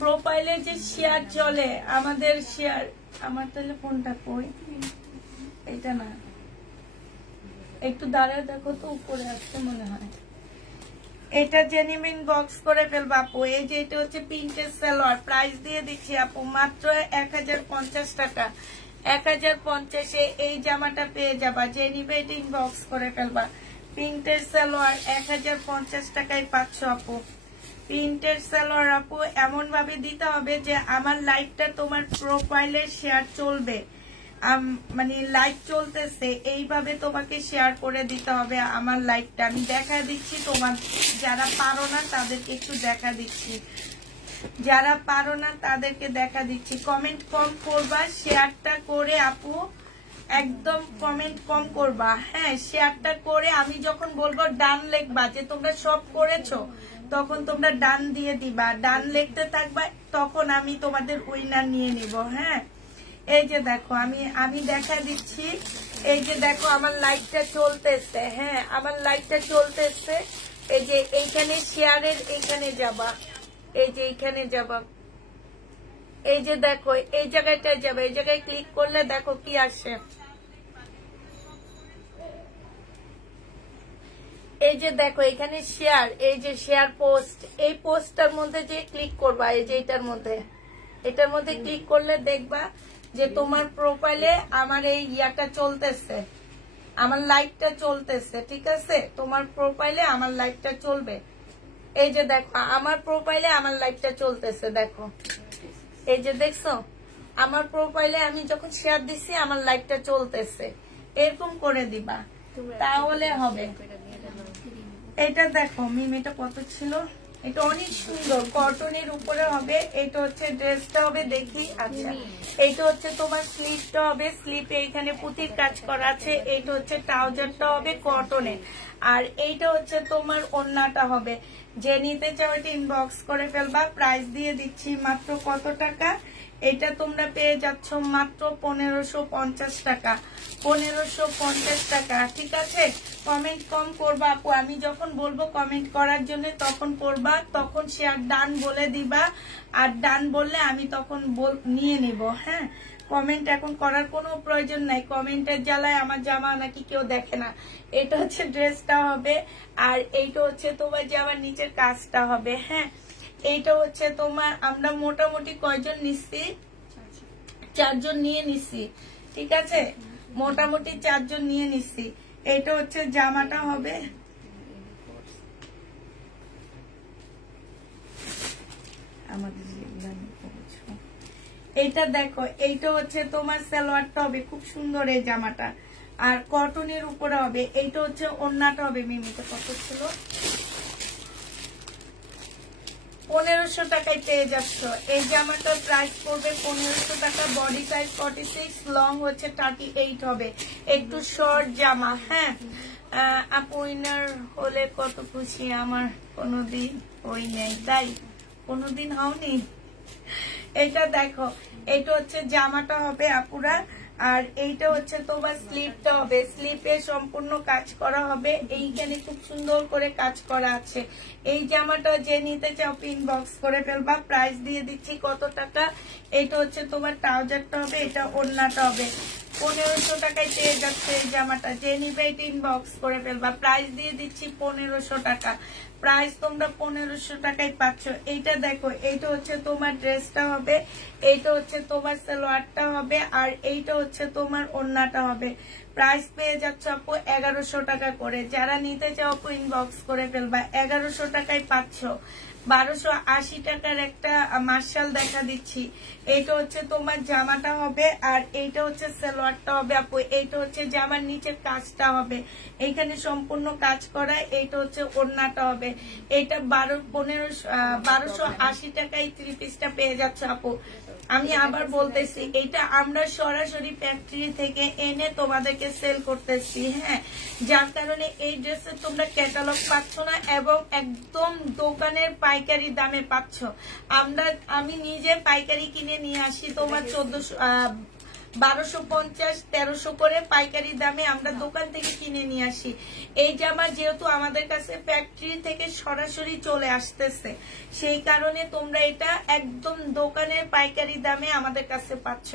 প্রোফাইলে যে শেয়ার চলে, আমাদের শেয়ার, আমার তাহলে ফোনটা কই, এটা না একটু দাঁড়ায় দেখো তো, উপরে আসছে মনে হয়। এটা জেনুইন বক্স করে ফেলবা আপু। এই যে এটা হচ্ছে প্রিন্টেড সালোয়ার, প্রাইস দিয়ে দিচ্ছি আপু মাত্র 1050 টাকা। 1050-এ এই জামাটা পেয়ে যাবা, যে নিবে এটা ইনবক্স করে ফেলবা। প্রিন্টেড সালোয়ার 1050 টাকায় পাচ্ছ আপু। প্রিন্টেড সালোয়ার আপু এমন ভাবে দিতে হবে যে আমার লাইকটা তোমার প্রোফাইলে শেয়ার চলবে, মানে লাইক চলতেছে এইভাবে তোমাকে শেয়ার করে দিতে হবে আমার লাইকটা। আমি দেখা দিচ্ছি তোমার, যারা পারো না তাদেরকে একটু দেখা দিচ্ছি, যারা পারো না তাদেরকে দেখা দিচ্ছি। কমেন্ট কম করবা, শেয়ারটা করে আপু একদম কমেন্ট কম করবা, হ্যাঁ শেয়ারটা করে আমি যখন বলবো ডান লিখবা যে তোমরা সব করেছো, তখন তোমরা ডান দিয়ে দিবা, ডান লিখতে থাকবা, তখন আমি তোমাদের উইনার নিয়ে নিব। হ্যাঁ, এই যে দেখো আমি দেখা দিচ্ছি, এই যে দেখো আমার লাইভটা চলতেছে। হ্যাঁ, আমার লাইভটা চলতেছে। এই যে এইখানে শেয়ারের এইখানে যাবা, এই যে এইখানে যাবা, এই যে দেখো এই জায়গাটায় যাবে, এই জায়গায় ক্লিক করলে দেখো কি আসে। এই যে দেখো এখানে শেয়ার, এই যে শেয়ার পোস্ট, এই পোস্টটার মধ্যে যে ক্লিক করবা, এই যে এটার মধ্যে ক্লিক করলে দেখবা যে তোমার প্রোফাইলে আমার এই ইয়াটা চলতেছে, আমার লাইভটা চলতেছে। ঠিক আছে, তোমার প্রোফাইলে আমার লাইভটা চলবে। এই যে দেখো আমার প্রোফাইলে আমার লাইভটা চলতেছে, দেখো এই যে দেখছো আমার প্রোফাইলে আমি যখন শেয়ার দিছি আমার লাইভটা চলতেছে। এরকম করে দিবা, তাহলে হবে। এটা দেখো মিম, এটা কত ছিল, এটা অনেক সুন্দর কটনের উপরে হবে। এটা হচ্ছে ড্রেসটা হবে, দেখি। আচ্ছা, এইটা হচ্ছে তোমার স্লিপটা হবে, স্লিপে এখানে পুঁতির কাজ করা আছে। এইটা হচ্ছে ট্রাউজারটা হবে কটনের, আর এইটা হচ্ছে তোমার ওড়নাটা হবে। যে নিতে চাও এটা ইনবক্স করে ফেলবা। প্রাইস দিয়ে দিচ্ছি মাত্র কত টাকা, এটা তোমরা পেয়ে যাচ্ছ মাত্র 1550 টাকা, 1550 টাকা। ঠিক আছে, কমেন্ট কম করবা আপু, আমি যখন বলবো কমেন্ট করার জন্য তখন করবা, তখন শেয়ার ডান বলে দিবা, আর ডান বললে আমি তখন নিয়ে নিব। হ্যাঁ, কমেন্ট এখন করার কোনো প্রয়োজন নাই, কমেন্টের জ্বালায় আমার জামা নাকি কেউ দেখে না। এটা হচ্ছে ড্রেসটা হবে, আর এইটা হচ্ছে তোমার যে আমার নিচের কাজটা হবে। হ্যাঁ, এইটা হচ্ছে তোমার আমরা মোটামুটি কয়জন নিচ্ছি, 4 জন নিয়ে নিচ্ছি। ঠিক আছে, মোটামুটি 4 জন নিয়ে নিচ্ছি। এটা হচ্ছে জামাটা হবে, আমাদের এইটা দেখো, এইটা হচ্ছে তোমার সালোয়ারটা হবে, খুব সুন্দর এই জামাটা, আর কটনের উপরে হবে। এইটা হচ্ছে ওড়নাটা হবে। মিমিটা কত ছিল, 1500 টাকায় পেয়ে যাচ্ছ। এই জামাটার প্রাইস পড়বে 1500 টাকা। বডি সাইজ 46, লং হচ্ছে 38 হবে, একটু শর্ট জামা। হ্যাঁ, আপু উইনার হলে কত খুশি, আমার কোনোদিন হই নাই, তাই কোনোদিন হওনি। এটা দেখো, এটা হচ্ছে জামাটা হবে আপুরা, আর এইটা হচ্ছে তোমার স্লিপটা হবে, স্লিপে সম্পূর্ণ কাজ করা হবে। এইখানে খুব সুন্দর করে কাজ করা আছে। এই জামাটা যে নিতে চাও ইনবক্স করে ফেলবা। প্রাইস দিয়ে দিচ্ছি কত টাকা, এটা হচ্ছে তোমার ট্রাউজারটা হবে, এটা ওড়নাটা হবে। 1500 টাকায় পেয়ে যাচ্ছে এই জামাটা, যে নিবে এটা ইনবক্স করে ফেলবা। প্রাইস দিয়ে দিচ্ছি 1500 টাকা, প্রাইস তোমরা 1500 টাকায় পাচ্ছ। এইটা দেখো, এইটা হচ্ছে তোমার ড্রেসটা হবে, এইটা হচ্ছে তোমার সালোয়ারটা হবে, আর এইটা হচ্ছে তোমার ওড়নাটা হবে। প্রাইস পেয়ে যাচ্ছ আপু 1100 টাকা করে। যারা নিতে চাও আপু ইনবক্স করে ফেলবা। 1100 টাকায় পাচ্ছ। 1280 টাকার একটা মার্শাল দেখা দিচ্ছি। এইটা হচ্ছে তোমার জামাটা হবে, আর এইটা হচ্ছে সালোয়ারটা হবে আপু। এইটা হচ্ছে জামার নিচের কাজটা হবে, এইখানে সম্পূর্ণ কাজ করা। এইটা হচ্ছে ওড়নাটা হবে। এইটা 1280 টাকায় 3 পিসটা পেয়ে যাচ্ছে আপু। আমি আবার বলতেছি, এটা আমরা সরাসরি ফ্যাক্টরি থেকে এনে তোমাদেরকে সেল করতেছি। হ্যাঁ, যার কারণে এই ড্রেসের তোমরা ক্যাটালগ পাচ্ছ না, এবং একদম দোকানের পাইকারি দামে পাচ্ছ। আমি নিজে পাইকারি কিনে নিয়ে আসি তোমার 1250, 1300 করে পাইকারি দামে আমরা দোকান থেকে কিনে নিয়ে আসি। এই জামা যেহেতু আমাদের কাছে ফ্যাক্টরি থেকে সরাসরি চলে আসতেছে, সেই কারণে তোমরা এটা একদম দোকানের পাইকারি দামে আমাদের কাছে পাচ্ছ।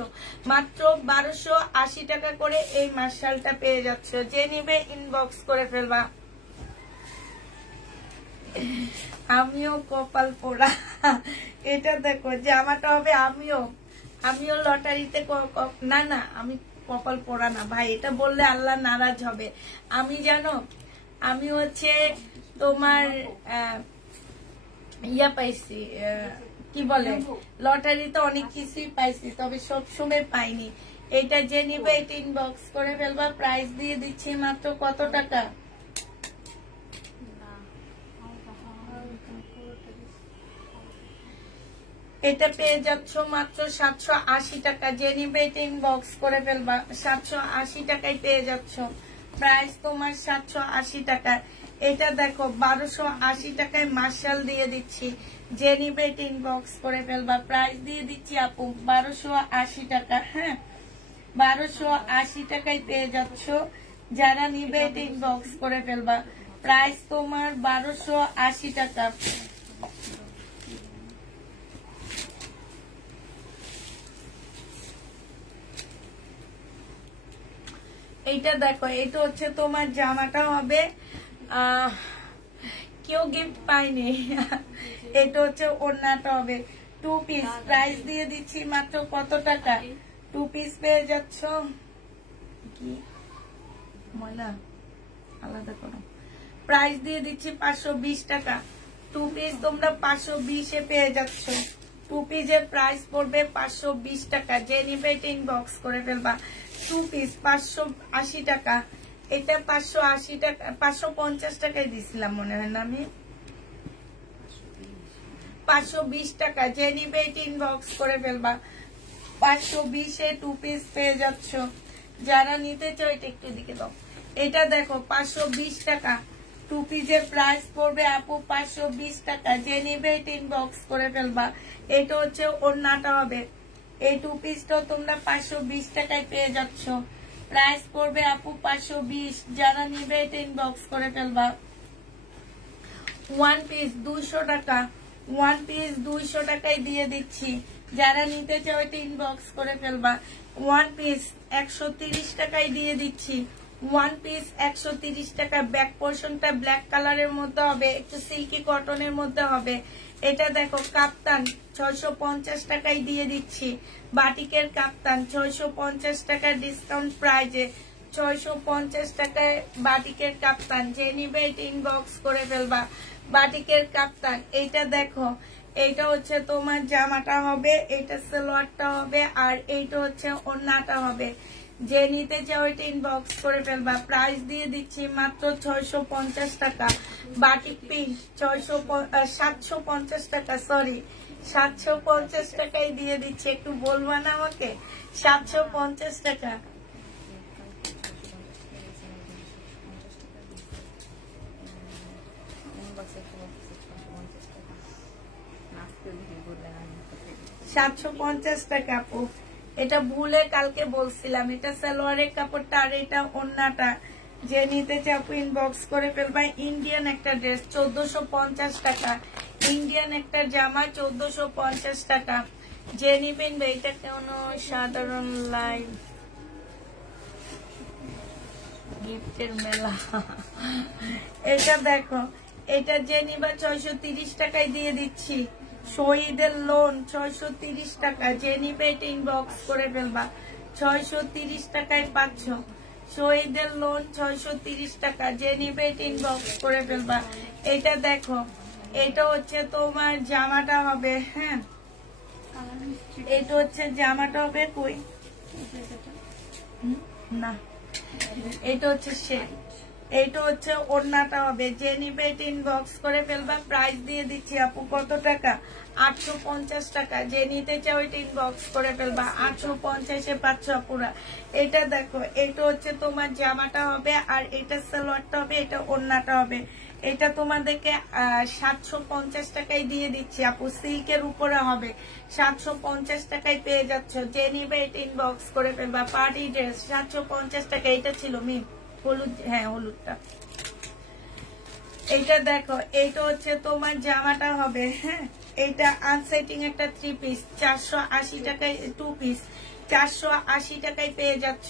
মাত্র 1280 টাকা করে এই মার্শালটা পেয়ে যাচ্ছ। যে নিবে ইনবক্স করে ফেলবা। আমিও কপাল পোড়া, এটা দেখো জামাটা হবে। আমিও লটারিতে না আমি কপাল পোড়া না ভাই, এটা বললে আল্লাহ নারাজ হবে। আমি জানো, আমি হচ্ছে তোমার ইয়া পাইছি, কি বলে, লটারিতে অনেক কিছুই পাইছি, তবে সবসময় পাইনি। এটা যে নিবে এটা ইনবক্স করে ফেলবা। প্রাইস দিয়ে দিচ্ছি মাত্র কত টাকা, এটা পেয়ে যাচ্ছ মাত্র 780 টাকা। যে নিবে এটা ইনবক্স করে ফেলবা। 780 টাকায় পেয়ে যাচ্ছ। প্রাইস তোমার 780 টাকা। এটা দেখো 1280 টাকায় মার্শাল দিয়ে দিচ্ছি, যে নিবে ইনবক্স করে ফেলবা। প্রাইস দিয়ে দিচ্ছি আপু 1280 টাকা। হ্যাঁ 1280 টাকায় পেয়ে যাচ্ছ, যারা নিবে ইনবক্স করে ফেলবা। প্রাইস তোমার 1280 টাকা। এইটা দেখো, এটা হচ্ছে তোমার জামাটা হবে, কেউ গিফট পাইনি। এটা হচ্ছে ওড়নাটা হবে 2 পিস। প্রাইস দিয়ে দিচ্ছি মাত্র কত টাকা? 2 পিস পেয়ে যাচ্ছ। কি ময়লা আলাদা করো। প্রাইস দিয়ে দিচ্ছি 520 টাকা। 2 পিস তোমরা 520 এ পেয়ে যাচ্ছ। 2 পিসের প্রাইস পড়বে 520 টাকা। যে নিবে ইনবক্স করে ফেলবা। 2 পিস 580 টাকা। এটা 580 টাকা, 550 টাকায় দিছিলাম মনে হয় না আমি। 520 টাকা। যে নিবে ইনবক্স করে ফেলবা। 520 এ 2 পিস পেয়ে যাচ্ছ। যারা নিতে চাও এটা একটু দিকে দাও। এটা দেখো 520 টাকা। 2 পিসের প্রাইস পড়বে আপু 520 টাকা। যে নিবে ইনবক্স করে ফেলবা। এটা হচ্ছে ওড়নাটা হবে। এই 2 পিসটাও তোমরা 520 টাকায় পেয়ে যাচ্ছ। প্রাইস পড়বে আপু 520। যারা নিবে ইনবক্স করে ফেলবা। 1 পিস 200 টাকা। 1 পিস 200 টাকায় দিয়ে দিচ্ছি। যারা নিতে চাও এটা ইনবক্স করে ফেলবা। 1 পিস 130 টাকায় দিয়ে দিচ্ছি। 1 পিস 130 টাকা। ব্যাক পোর্শনটা ব্ল্যাক কালারের মধ্যে হবে, একটু সিল্কি কটনের মধ্যে হবে। এটা দেখো কাপ্তান 650 টাকায় দিয়ে দিচ্ছি। বাটিকের কাপ্তান 650 টাকা ডিসকাউন্ট প্রাইজে। 650 টাকায় বাটিকের কাপ্তান। যে নিবে এটা ইনবক্স করে ফেলবা। বাটিকের কাপ্তান। এইটা দেখো, এইটা হচ্ছে তোমার জামাটা হবে, এটা সালোয়ারটা হবে, আর এইটা হচ্ছে ওড়নাটা হবে। যে নিতে চাও এটা ইনবক্স করে ফেলবা। প্রাইস দিয়ে দিচ্ছি মাত্র 650 টাকা। বাটিক পিস 750 টাকা, সরি 750 টাকায় দিয়ে দিচ্ছি। একটু বলবা না আমাকে? 750 টাকা। টাকা আপু। এটা ভুলে কালকে বলছিলাম। এটা সালোয়ারের কাপড়টা আর এটা ওড়নাটা। যে নিতে চাও ইনবক্স করে ফেলবা। ইন্ডিয়ান একটা ড্রেস 1450 টাকা। ইন্ডিয়ান একটা জামা 1450 টাকা। যে নিবেন এটা কোন সাধারণ লাইভ গিফটের মেলা। এটা দেখো, এটা যে নিবা 630 টাকায় দিয়ে দিচ্ছি। শহীদের লোন 630 টাকা। যে নিবে এটা ইনবক্স করে ফেলবা। 630 টাকায় পাচ্ছ। শহীদের লোন 630 টাকা। যে নিবে এটা ইনবক্স করে ফেলবা। এটা দেখো, এটা হচ্ছে তোমার জামাটা হবে। হ্যাঁ এটা হচ্ছে জামাটা হবে। কই না, এটা হচ্ছে শেড। এইটা হচ্ছে ওড়নাটা হবে। যে নিবে এটা ইনবক্স করে ফেলবা। প্রাইস দিয়ে দিচ্ছি আপু কত টাকা? 850 টাকা। যে নিতে চাও এটা ইনবক্স করে ফেলবা। 850 এ পাচ্ছ পুরা। এটা দেখো, এটা হচ্ছে তোমার জামাটা হবে, আর এটা সালোয়ারটা হবে, এটা ওড়নাটা হবে। এটা তোমাদেরকে 750 টাকায় দিয়ে দিচ্ছি আপু। সিল্কের উপরে হবে। 750 টাকায় পেয়ে যাচ্ছ। যে নিবে এটা ইনবক্স করে ফেলবা। পার্টি ড্রেস 750 টাকা। এটা ছিল মিম হলুদ, হ্যাঁ হলুদটা। এইটা দেখো, এইটা হচ্ছে তোমার জামাটা হবে। হ্যাঁ এটা আনসেটিং একটা 3 পিস 480 টাকায়। 2 পিস 480 টাকায় পেয়ে যাচ্ছ।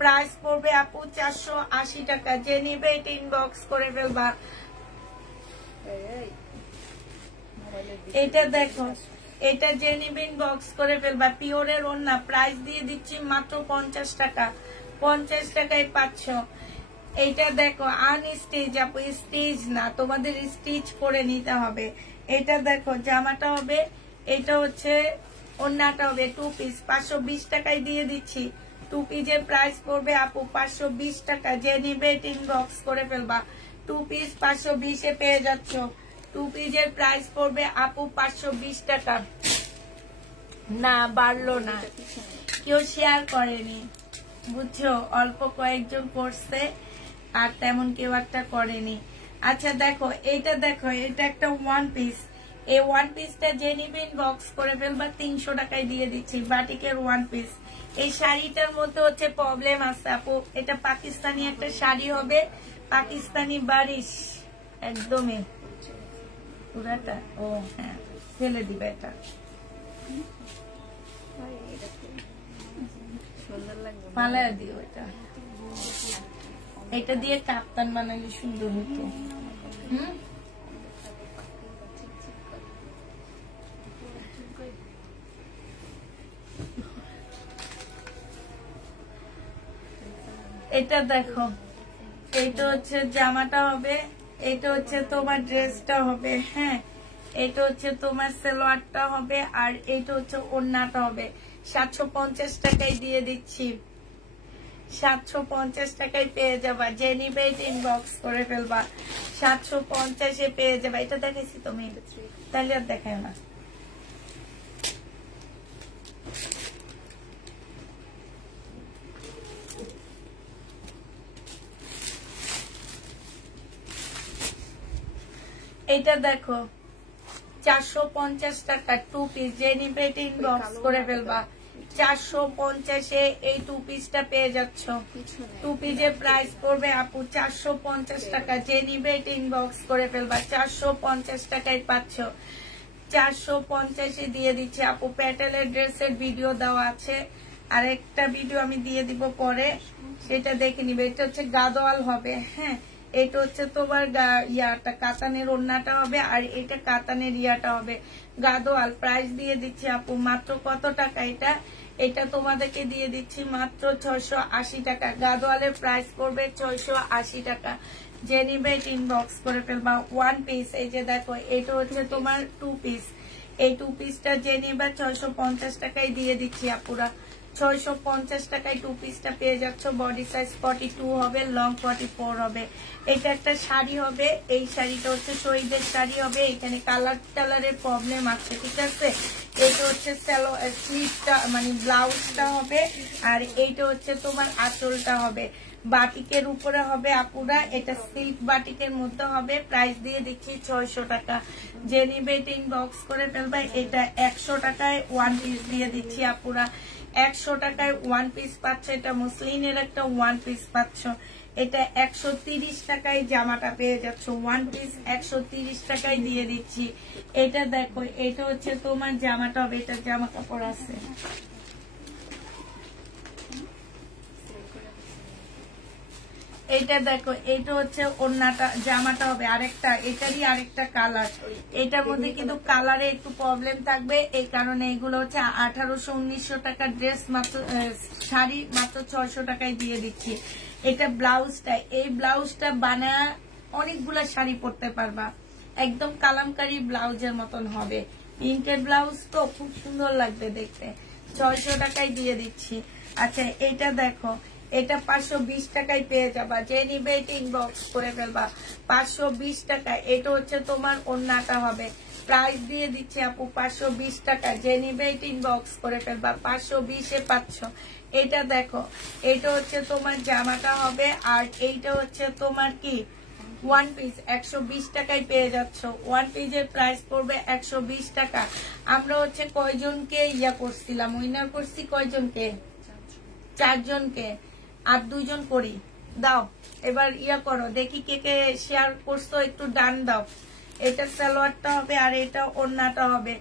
প্রাইস পড়বে আপু 480 টাকা। যে নিবে এটা ইনবক্স করে ফেলবা। এটা দেখো, এটা যে নিবে ইনবক্স করে ফেলবা। পিওরের ওড়না। প্রাইস দিয়ে দিচ্ছি মাত্র 50 টাকা। 50 টাকায় পাচ্ছ। এইটা দেখো আনস্টিচ আপু, স্টিচ না, তোমাদের স্টিচ করে নিতে হবে। এটা দেখো জামাটা হবে, এটা হচ্ছে ওড়নাটা হবে। 2 পিস 520 টাকায় দিয়ে দিচ্ছি। 2 পিসের প্রাইস পড়বে আপু 520 টাকা। যে নিবে ইনবক্স করে ফেলবা। 2 পিস 520 এ পেয়ে যাচ্ছ। 2 পিসের প্রাইস পড়বে আপু 520 টাকা। না বাড়লো না, কেউ শেয়ার করেনি বুঝছো, অল্প কয়েকজন করছে আর তেমন কেউ একটা করেনি। আচ্ছা দেখো এটা একটা ওয়ান পিস, এই ওয়ান পিসটা যে নিবে ইনবক্স করে ফেলবা, 300 টাকায় দিয়ে দিচ্ছি বাটিকের ওয়ান পিস। এই শাড়িটার মধ্যে হচ্ছে প্রবলেম আছে আপু, এটা পাকিস্তানি একটা শাড়ি হবে, পাকিস্তানি বারিশ একদমই পুরাটা। ও হ্যাঁ ফেলে দিবে এটা, পালায়া দিও এটা, এটা দিয়ে কাপ্তান বানালে সুন্দর হতো। এটা দেখো, এইটা হচ্ছে জামাটা হবে, এটা হচ্ছে তোমার ড্রেসটা হবে, হ্যাঁ এটা হচ্ছে তোমার সালোয়ারটা হবে, আর এইটা হচ্ছে ওড়নাটা হবে। 750 টাকায় দিয়ে দিচ্ছি, 750 টাকায় পেয়ে যাবা, যে নিবে ইনবক্স করে ফেলবা, 750-এ পেয়ে যাবা। এটা দেখাইছি তুমি, তাহলে আর দেখায় না। এটা দেখো 450 টাকা টু পিস, যে নিবে ইনবক্স করে ফেলবা, 450-এ এই টু পিসটা পেয়ে যাচ্ছ। টু পিসের প্রাইস পড়বে আপু 450 টাকা, যে নিবে ইনবক্স করে ফেলবা, 450 টাকায় পাচ্ছ। 450-এ দিয়ে দিচ্ছে আপু। প্যাটেলের ড্রেসের ভিডিও দেওয়া আছে, আর একটা ভিডিও আমি দিয়ে দিব পরে, সেটা দেখে নিবে। এটা হচ্ছে গাদোয়াল হবে, হ্যাঁ এটা হচ্ছে তোমার ইয়াটা কাতানের ওড়নাটা হবে, আর এটা কাতানের ইয়াটা হবে গাদোয়াল। প্রাইস দিয়ে দিচ্ছি আপু মাত্র কত টাকা, এটা তোমাদেরকে দিয়ে দিচ্ছি মাত্র 680 টাকা। গাদোয়ালের প্রাইস পড়বে 680 টাকা, যে নিবে ইনবক্স করে ফেলবা। ওয়ান পিস, এই যে দেখো এটা হচ্ছে তোমার টু পিস, এই টু পিসটা যে নিবা 650 টাকায় দিয়ে দিচ্ছি আপুরা, 650 টাকায় টু পিসটা পেয়ে যাচ্ছ। বডি সাইজ 42 হবে, লং 44 হবে। এটা একটা শাড়ি হবে, এই শাড়িটা হচ্ছে শহীদের শাড়ি হবে, এখানে কালারের প্রবলেম আছে, ঠিক আছে। এটা হচ্ছে স্লিভটা মানে ব্লাউজটা হবে, আর এইটা হচ্ছে তোমার আঁচলটা হবে, বাটিকের উপরে হবে আপুরা, এটা সিল্ক বাটিকের মধ্যে হবে। প্রাইস দিয়ে দিচ্ছি 600 টাকা, যে নিবে ইনবক্স করে ফেলবে। এটা 100 টাকায় ওয়ান পিস দিয়ে দিচ্ছি আপুরা, 100 টাকায় ওয়ান পিস পাচ্ছ। এটা মুসলিনের একটা ওয়ান পিস পাচ্ছ, এটা 130 টাকায় জামাটা পেয়ে যাচ্ছ। ওয়ান পিস 130 টাকায় দিয়ে দিচ্ছি। এটা দেখো, এটা হচ্ছে তোমার জামাটা হবে, এটা জামা কাপড় আছে। এটা দেখো, এটা হচ্ছে ওড়নাটা, জামাটা হবে আরেকটা, এটারই আরেকটা কালার। এটার মধ্যে কিন্তু কালারে একটু প্রবলেম থাকবে, এই কারণে এগুলো হচ্ছে 1800-1900 টাকার ড্রেস, মাত্র শাড়ি মাত্র 600 টাকায় দিয়ে দিচ্ছি। এটা ব্লাউজটা, এই ব্লাউজটা বানায় অনেকগুলা শাড়ি পরতে পারবা, একদম কালামকারী ব্লাউজের মতন হবে। প্রিন্টেড ব্লাউজ তো খুব সুন্দর লাগবে দেখতে, 600 টাকায় দিয়ে দিচ্ছি। আচ্ছা এটা দেখো, এটা 520 টাকায় পেয়ে যাবা, যে নিবে ইনবক্স করে ফেলবা, 520 টাকা। এটা হচ্ছে তোমার ওড়নাটা হবে, প্রাইস দিয়ে দিচ্ছে আপু 520 টাকা, যে নিবে ইনবক্স করে ফেলবা, 520-এ পাচ্ছ। এটা দেখো, এটা হচ্ছে তোমার জামাটা হবে, আর এইটা হচ্ছে তোমার কি ওয়ান পিস, 120 টাকায় পেয়ে যাচ্ছ। ওয়ান পিসের প্রাইস পড়বে 120 টাকা। আমরা হচ্ছে কয়জনকে ইয়া করছিলাম, উইনার করছি কয়জনকে, 4 জনকে, আর 2 জন করি। দাও এবার ইয়া করো, দেখি কে কে শেয়ার করছো, একটু ডান দাও। এটা সালোয়ারটা হবে, আর এটা ওড়নাটা হবে।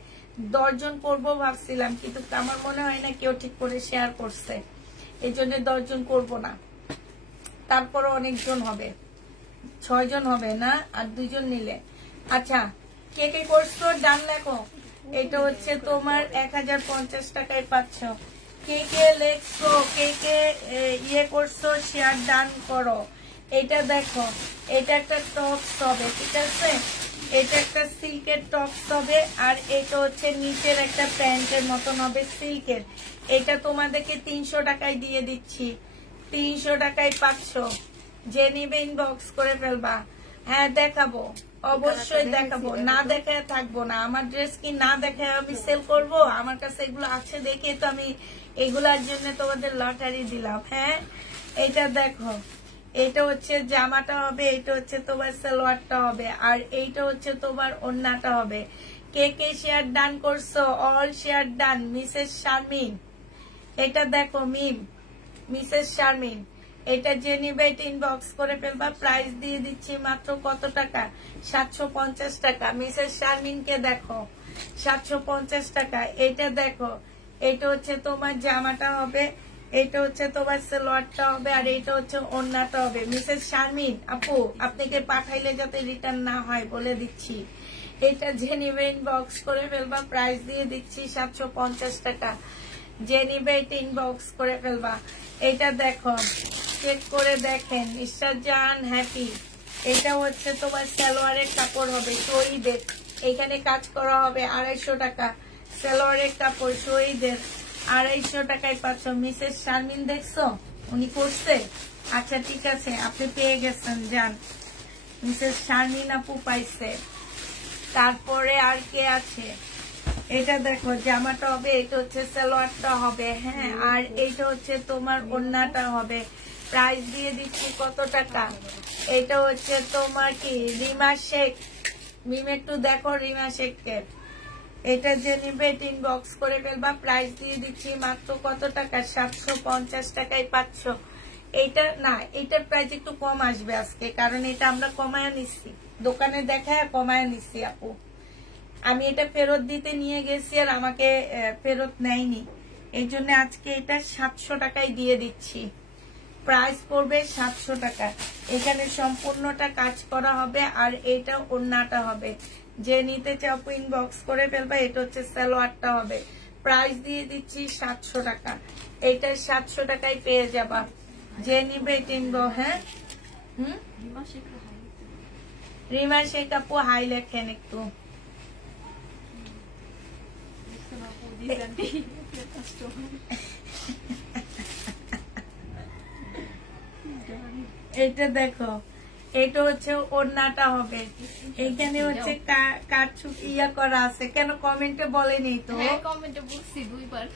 10 জন করবো ভাবছিলাম, কিন্তু আমার মনে হয় না কেউ ঠিক করে শেয়ার করছে, এই জন্য 10 জন করবো না, তারপরে অনেকজন হবে, 6 জন হবে না, আর 2 জন নিলে। আচ্ছা কে কে করছো ডান লেখো। এটা হচ্ছে তোমার 1050 টাকায় পাচ্ছ। কে কে লেখছো, কে কে ইয়ে করছো, শেয়ার ডান করো। এটা দেখো, এটা একটা টপস হবে, ঠিক আছে, এটা একটা সিল্কের টপস হবে, আর এটা হচ্ছে নিচের একটা প্যান্টের মতন হবে সিল্কের। এটা তোমাদেরকে 300 টাকায় দিয়ে দিচ্ছি, 300 টাকায় পাচ্ছ, যে নিবে ইনবক্স করে ফেলবা। হ্যাঁ দেখাবো, অবশ্যই দেখাবো, না দেখায় থাকবো না। আমার ড্রেস কি না দেখায় আমি সেল করব? আমার কাছে এগুলো আছে দেখে তো আমি এগুলার জন্য তোমাদের লটারি দিলাম। হ্যাঁ এটা দেখো, এটা হচ্ছে জামাটা হবে, এটা হচ্ছে তোমার সালোয়ারটা হবে, আর এইটা হচ্ছে তোমার ওড়নাটা হবে। কে কে শেয়ার ডান করছো? All share done. Mrs Sharmin, এটা দেখো মিম, মিসেস শারমিন, এটা যে নিবে এটা ইনবক্স করে ফেলবা। প্রাইস দিয়ে দিচ্ছি মাত্র কত টাকা? 750 টাকা। মিসেস শারমিনকে দেখো 750 টাকা। এটা দেখো, এটা হচ্ছে তোমার জামাটা হবে, এটা হচ্ছে তোমার সালোয়ারটা হবে, আর এটা হচ্ছে ওড়নাটা হবে। মিসেস শারমিন আপু, আপনাকে পাঠাইলে যাতে রিটার্ন না হয় বলে দিচ্ছি। এটা যে নিবে ইনবক্স করে ফেলবা। প্রাইস দিয়ে দিচ্ছি 750 টাকা। যে নিবে এটা ইনবক্স করে ফেলবা। এটা দেখো, চেক করে দেখেন, ইশরাজান হ্যাপি। এটা হচ্ছে তোমার সালোয়ারের কাপড় হবে, শহীদের, এখানে কাজ করা হবে 250 টাকা। সালোয়ারের কাপড় শহীদের 250 টাকায় পাচ্ছ। মিসেস শারমিন দেখছো উনি করছে? আচ্ছা ঠিক আছে, আপনি পেয়ে গেছেন, যান। মিসেস শারমিন আপু পাইছে। তারপরে আর কে আছে? এটা দেখো জামাটা হবে, এটা হচ্ছে সালোয়ারটা হবে, হ্যাঁ, আর এইটা হচ্ছে তোমার ওড়নাটা হবে। প্রাইস দিয়ে দিচ্ছি কত টাকা? এটা হচ্ছে তোমার কি রিমা শেখ, মিম একটু দেখো রিমা শেখকে। এটা যে নিবে এটা ইনবক্স করে ফেলবা। প্রাইস দিয়ে দিচ্ছি মাত্র কত টাকা? 750 টাকায় পাচ্ছ। এইটা না, এটার প্রাইস একটু কম আসবে আজকে, কারণ এটা আমরা কমায় নিচ্ছি, দোকানে দেখায় কমায় নিচ্ছি আপু। আমি এটা ফেরত দিতে নিয়ে গেছি আর আমাকে ফেরত নেয়নি, এই জন্য আজকে এটা 700 টাকায় দিয়ে দিচ্ছি। প্রাইস পড়বে 700 টাকা। এখানে সম্পূর্ণটা কাজ করা হবে, আর এটা ওড়নাটা হবে। যে নিতে চাও ইনবক্স করে ফেলবা। এটা হচ্ছে সালোয়ারটা হবে। প্রাইস দিয়ে দিচ্ছি 700 টাকা। এটা 700 টাকায় পেয়ে যাবা। যে নিবে এটা ইনবক্স। হ্যাঁ, রিমা শেখ আপু হাই লেখেন একটু। এটা দেখো, এটা হচ্ছে ওড়নাটা হবে। এইখানে হচ্ছে ইয়া করা আছে, কেন কমেন্টে বলেনি তো? কমেন্টে বলছি 2 বার।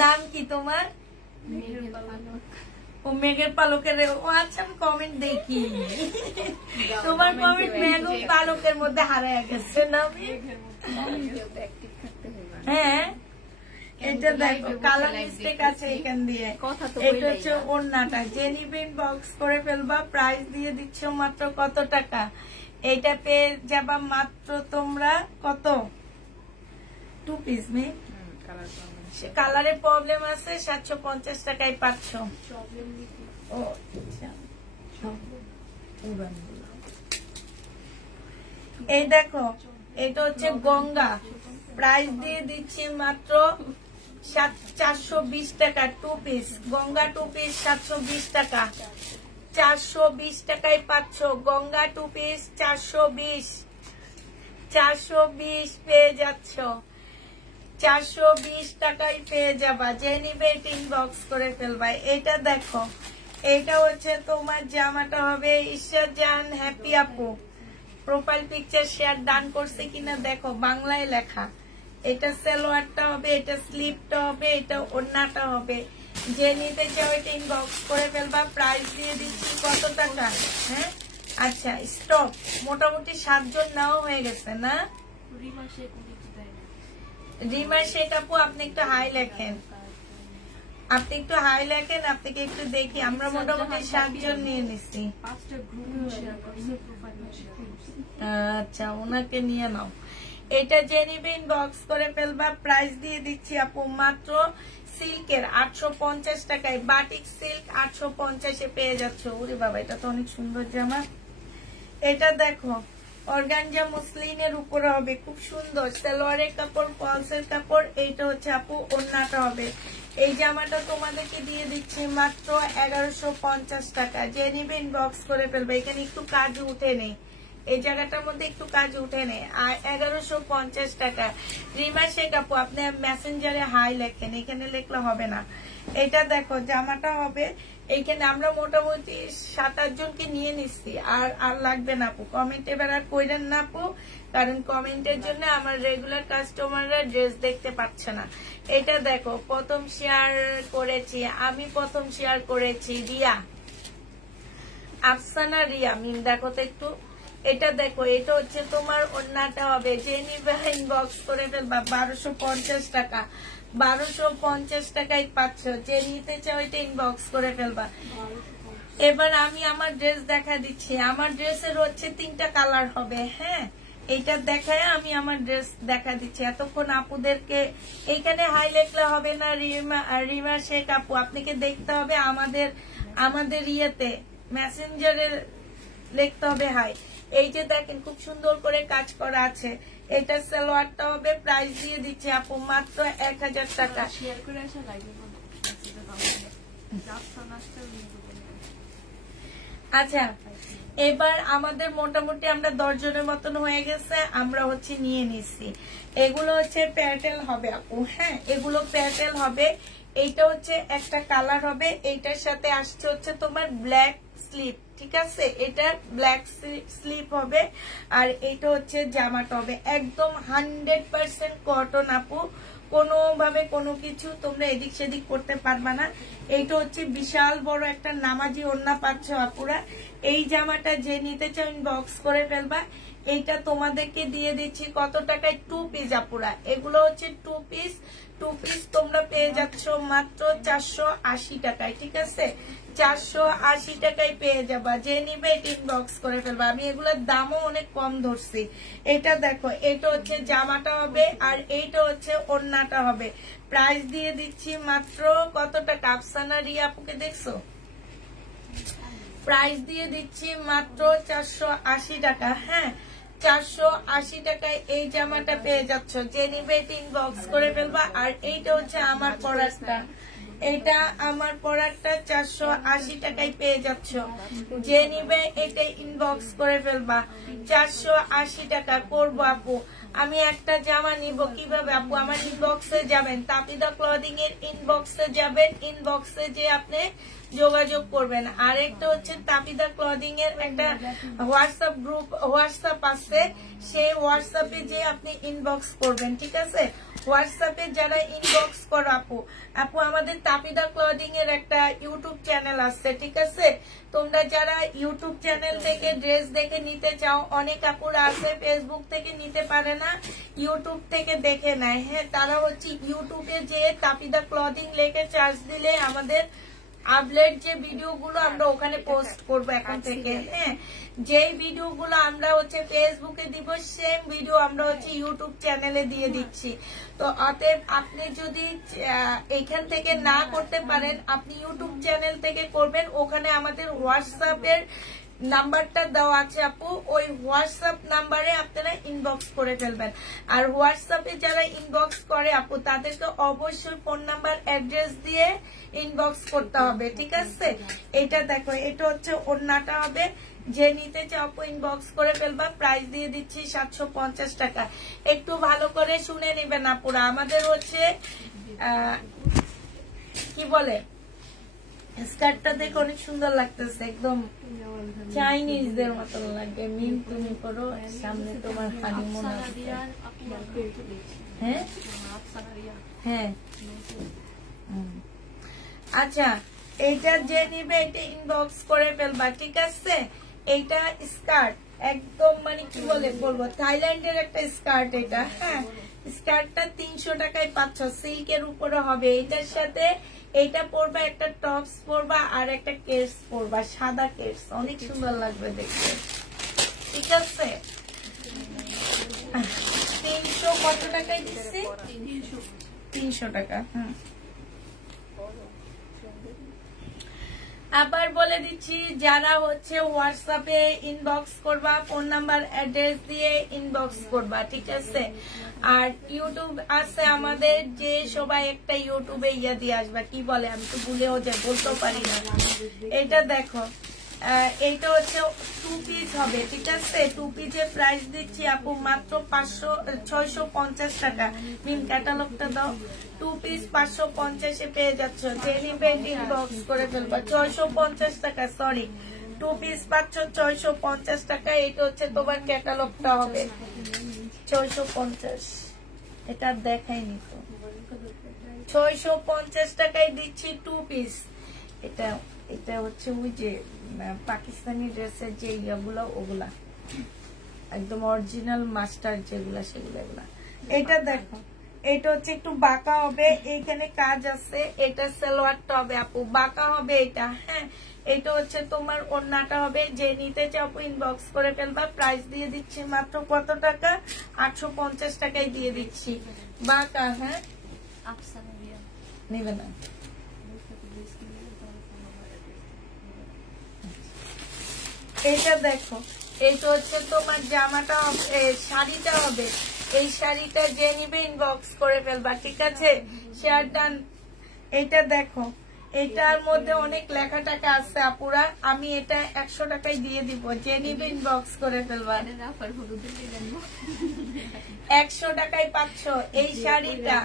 নাম কি তোমার? ও মেঘের পালকের। ও আচ্ছা, আমি কমেন্ট দেখি। তোমার কমেন্ট মেঘের পালকের মধ্যে হারায় গেছে না? হ্যাঁ, এটা দেখো কালার মিস্টেক আছে এখান দিয়ে। এটা হচ্ছে ওড়নাটা। যে নিবে ইনবক্স করে ফেলবা। প্রাইস দিয়ে দিচ্ছ মাত্র কত টাকা? এটা পেয়ে যাবা মাত্র তোমরা কত? 2 পিস। কালারের প্রবলেম আছে, 750 টাকায় পাচ্ছ। ও আচ্ছা, এই দেখো, এটা হচ্ছে গঙ্গা। প্রাইস দিয়ে দিচ্ছি মাত্র 420 টাকা। 2 পিস গঙ্গা, 2 পিস 720 টাকা। 420 টাকায় পাচ্ছ গঙ্গা 2 পিস। 420 পেয়ে যাচ্ছ। 420 টাকায় পেয়ে যাবা। যে নিবে ইনবক্স করে ফেলবা। এটা দেখো, এটা হচ্ছে তোমার জামাটা হবে। ইশরাজান হ্যাপি আপু, প্রোফাইল পিকচার শেয়ার ডান করছে কিনা দেখো, বাংলায় লেখা। এটা সালোয়ারটা হবে, এটা স্লিপটা হবে, এটা ওড়নাটা হবে। যে নিতে চাও এটা ইনবক্স করে ফেলবা। প্রাইস দিয়ে দিচ্ছি কত টাকা? হ্যাঁ আচ্ছা, স্টপ। মোটামুটি 7 জন নেওয়া হয়ে গেছে না? রিমা শেখ আপু, আপনি একটু হাই লেখেন, আপনি একটু হাই লেখেন, আপনাকে একটু দেখি। আমরা মোটামুটি 7 জন নিয়ে নিচ্ছি। আচ্ছা, ওনাকে নিয়ে নাও। এটা যে নিবে ইনবক্স করে ফেলবা। প্রাইস দিয়ে দিচ্ছি আপু মাত্র সিল্কের 850 টাকায়। বাটিক সিল্ক 850 এ পেয়ে যাচ্ছ। ওরে বাবা, এটা তো অনেক সুন্দর জামা। এটা দেখো, অর্গানজা মুসলিনের উপরে হবে, খুব সুন্দর। সালোয়ারের কাপড়, ফলসের কাপড়। এইটা হচ্ছে আপু ওড়নাটা হবে। এই জামাটা তোমাদেরকে দিয়ে দিচ্ছি মাত্র 1150 টাকা। যে নিবে ইনবক্স করে ফেলবে। এখানে একটু কাজ উঠে নেই, এই জায়গাটার মধ্যে একটু কাজ উঠে নেই। আর 1150 টাকা। রিমা শেখ আপু, আপনি মেসেঞ্জারে হাই লেখেন, এখানে লিখলে হবে না। এটা দেখো, জামাটা হবে। এইখানে আমরা মোটামুটি 7-8 জনকে নিয়ে নিচ্ছি। আর লাগবে না আপু, কমেন্ট এবার আর কইলেন না আপু, কারণ কমেন্টের জন্য আমার রেগুলার কাস্টমাররা ড্রেস দেখতে পাচ্ছে না। এটা দেখো, প্রথম শেয়ার করেছি আমি, প্রথম শেয়ার করেছি রিয়া। আফসানা রিয়া মিম দেখো তো একটু, এটা দেখো, এটা হচ্ছে তোমার ওড়নাটা হবে, যে নিবে ইনবক্স করে ফেলবা। 1250 টাকা, 1250 টাকায় পাচ্ছ, যে নিতে চাও এটা ইনবক্স করে ফেলবা। এবার আমি আমার ড্রেস দেখা দিচ্ছি। আমার ড্রেসের হচ্ছে 3টা কালার হবে। হ্যাঁ, এইটা দেখায় আমি আমার ড্রেস দেখা দিচ্ছি। এতক্ষণ আপুদেরকে এইখানে হাই লেখলে হবে না। রিমা শেখ আপু, আপনাকে দেখতে হবে আমাদের ইয়েতে মেসেঞ্জারে লিখতে হবে হাই। এই যে দেখেন খুব সুন্দর করে কাজ করা আছে। এটা সালোয়ারটা হবে, প্রাইস দিয়ে দিচ্ছে আপু মাত্র 1000 টাকা। শেয়ার করে আসা লাগে আচ্ছা, এবার আমাদের মোটামুটি আমরা 10 জনের মতন হয়ে গেছে, আমরা হচ্ছে নিয়ে নিচ্ছি। এগুলো হচ্ছে প্যাটেল হবে আপু। হ্যাঁ, এগুলো প্যাটেল হবে। এইটা হচ্ছে একটা কালার হবে, এইটার সাথে আসছে হচ্ছে তোমার ব্ল্যাক স্লিপ। ঠিক আছে, এটা ব্ল্যাক স্লিপ হবে। আর এইটা হচ্ছে জামাটা হবে একদম 100% কটন আপু। কোনোভাবে কোনো কিছু তোমরা এদিক সেদিক করতে পারবা না। এইটা হচ্ছে বিশাল বড় একটা নামাজি ওড়না পাচ্ছ আপুরা। এই জামাটা যে নিতে চাও ইনবক্স করে ফেলবা। এইটা তোমাদেরকে দিয়ে দিচ্ছি কত টাকায়? 2 পিস আপুরা। এগুলো হচ্ছে 2 পিস। 2 পিস তোমরা পেয়ে যাচ্ছ মাত্র 480 টাকায়। ঠিক আছে, 480 টাকায় পেয়ে যাবা। যে নিবে এটা ইনবক্স করে ফেলবা। আমি এগুলোর দামও অনেক কম ধরছি। এটা দেখো, এটা হচ্ছে জামাটা হবে, আর এইটা হচ্ছে ওড়নাটা হবে। প্রাইস দিয়ে দিচ্ছি মাত্র কত টাকা? আফসানা রিয়া আপুকে দেখছো? প্রাইস দিয়ে দিচ্ছি মাত্র 480 টাকা। হ্যাঁ, 480 টাকায় এই জামাটা পেয়ে যাচ্ছ। যে নিবে এটা ইনবক্স করে ফেলবা। আর এইটা হচ্ছে আমার পরাটা, এটা আমার পরাটা 480 টাকায় পেয়ে যাচ্ছ। যে নিবে এটা ইনবক্স করে ফেলবা। 480 টাকা করবো আপু। আমি একটা জামা নিব কিভাবে আপু? আমার ইনবক্সে যাবেন, তাপিদা ক্লদিং এর ইনবক্সে যাবেন। ইনবক্সে যে আপনি যোগাযোগ করবেন। আর একটা হচ্ছে তাপিদা ক্লদিং এর একটা হোয়াটসঅ্যাপ গ্রুপ, হোয়াটসঅ্যাপ আছে, সেই হোয়াটসঅ্যাপে যে আপনি ইনবক্স করবেন। ঠিক আছে, হোয়াটসঅ্যাপে যারা ইনবক্স করো আপু আমাদের তাপিদা ক্লদিং এর একটা ইউটিউব চ্যানেল আছে। ঠিক আছে, তোমরা যারা ইউটিউব চ্যানেল থেকে ড্রেস দেখে নিতে চাও, অনেক আপুরা আছে ফেসবুক থেকে নিতে পারে না, ইউটিউব থেকে দেখে নেয়। হ্যাঁ, তারা হচ্ছে ইউটিউবে যে তাপিদা ক্লদিং লেখে সার্চ দিলে আমাদের আপডেট যে ভিডিওগুলো আমরা ওখানে পোস্ট করব এখন থেকে। হ্যাঁ, যেই ভিডিওগুলো আমরা হচ্ছে ফেসবুকে দিব, সেম ভিডিও আমরা হচ্ছে ইউটিউব চ্যানেলে দিয়ে দিচ্ছি। তো অতএব আপনি যদি এখান থেকে না করতে পারেন, আপনি ইউটিউব চ্যানেল থেকে করবেন। ওখানে আমাদের হোয়াটসঅ্যাপের নাম্বারটা দেওয়া আছে আপু, ওই হোয়াটসঅ্যাপ নাম্বারে আপনারা ইনবক্স করে ফেলবেন। আর হোয়াটসঅ্যাপে যারা ইনবক্স করে আপু, তাদেরকে অবশ্যই ফোন নাম্বার অ্যাড্রেস দিয়ে ইনবক্স করতে হবে। ঠিক আছে, এটা দেখো, এটা হচ্ছে ওড়নাটা হবে। যে নিতে চাও আপু ইনবক্স করে ফেলবা। প্রাইস দিয়ে দিচ্ছি 750 টাকা। একটু ভালো করে শুনে নেবেন আপুরা। আমাদের হচ্ছে কি বলে, স্কার্টটা দেখে অনেক সুন্দর লাগতেছে, একদম চাইনিজদের মতন লাগে। মিম তুমি করো, সামনে তোমার হানিমুন আছে। হ্যাঁ হ্যাঁ, আচ্ছা, এইটা যে নিবে এটা ইনবক্স করে ফেলবা। ঠিক আছে, এইটা স্কার্ট একদম মানে কি বলবো, থাইল্যান্ডের একটা স্কার্ট এটা। হ্যাঁ, স্কার্টটা 300 টাকায় পাচ্ছ, সিল্কের উপরে হবে। এটার সাথে এইটা পরবা, একটা টপস পরবা, আর একটা কেস পরবা, সাদা কেস, অনেক সুন্দর লাগবে দেখতে। ঠিক আছে, 300 কত টাকায় দিচ্ছি? 300 টাকা। হুম, আবার বলে দিচ্ছি, যারা হচ্ছে হোয়াটসঅ্যাপে ইনবক্স করবা, ফোন নাম্বার অ্যাড্রেস দিয়ে ইনবক্স করবা। ঠিক আছে, আর ইউটিউব আছে আমাদের, যে সবাই একটা ইউটিউবে ইয়া দিয়ে আসবা, কি বলে আমি তো ভুলেও যাই, বলতেও পারি না। এটা দেখো, এইটা হচ্ছে 2 পিস হবে। ঠিক আছে, 2 পিসের প্রাইস দিচ্ছি আপু মাত্র 650 টাকা। মিম ক্যাটালগটা দাও। 2 পিস 550 এ পেয়ে যাচ্ছ। যে নিবে ইনবক্স করে ফেলবা। 650 টাকা, সরি, 2 পিস পাচ্ছ 650 টাকা। এটা হচ্ছে তোমার ক্যাটালগটা হবে 650। এটা দেখাইনি তো, 650 টাকায় দিচ্ছি 2 পিস। এটা এটা হচ্ছে ওই যে পাকিস্তানি ড্রেসের যে ইয়াগুলো ওগুলা একদম অরিজিনাল মাস্টার যেগুলা সেগুলা এগুলা। এটা দেখো এটা হচ্ছে একটু বাঁকা হবে, এইখানে কাজ আছে, এটা সালোয়ারটা হবে আপু বাঁকা হবে এটা। হ্যাঁ এটা হচ্ছে তোমার ওড়নাটা হবে। যে নিতে চাও আপু ইনবক্স করে ফেলবা। প্রাইস দিয়ে দিচ্ছি মাত্র কত টাকা? 850 টাকায় দিয়ে দিচ্ছি বাঁকা। হ্যাঁ নিবে না। এটা দেখো এটা হচ্ছে তোমার জামাটা শাড়িটা হবে। এই শাড়িটা যে নিবে ইনবক্স করে ফেলবা, ঠিক আছে? Share done. এটা দেখো এটার মধ্যে অনেক লেখা টাকা আছে আপুরা, আমি এটা 100 টাকায় দিয়ে দিব। যে নিবে ইনবক্স করে ফেলবা। 100 টাকায় পাচ্ছ এই শাড়িটা,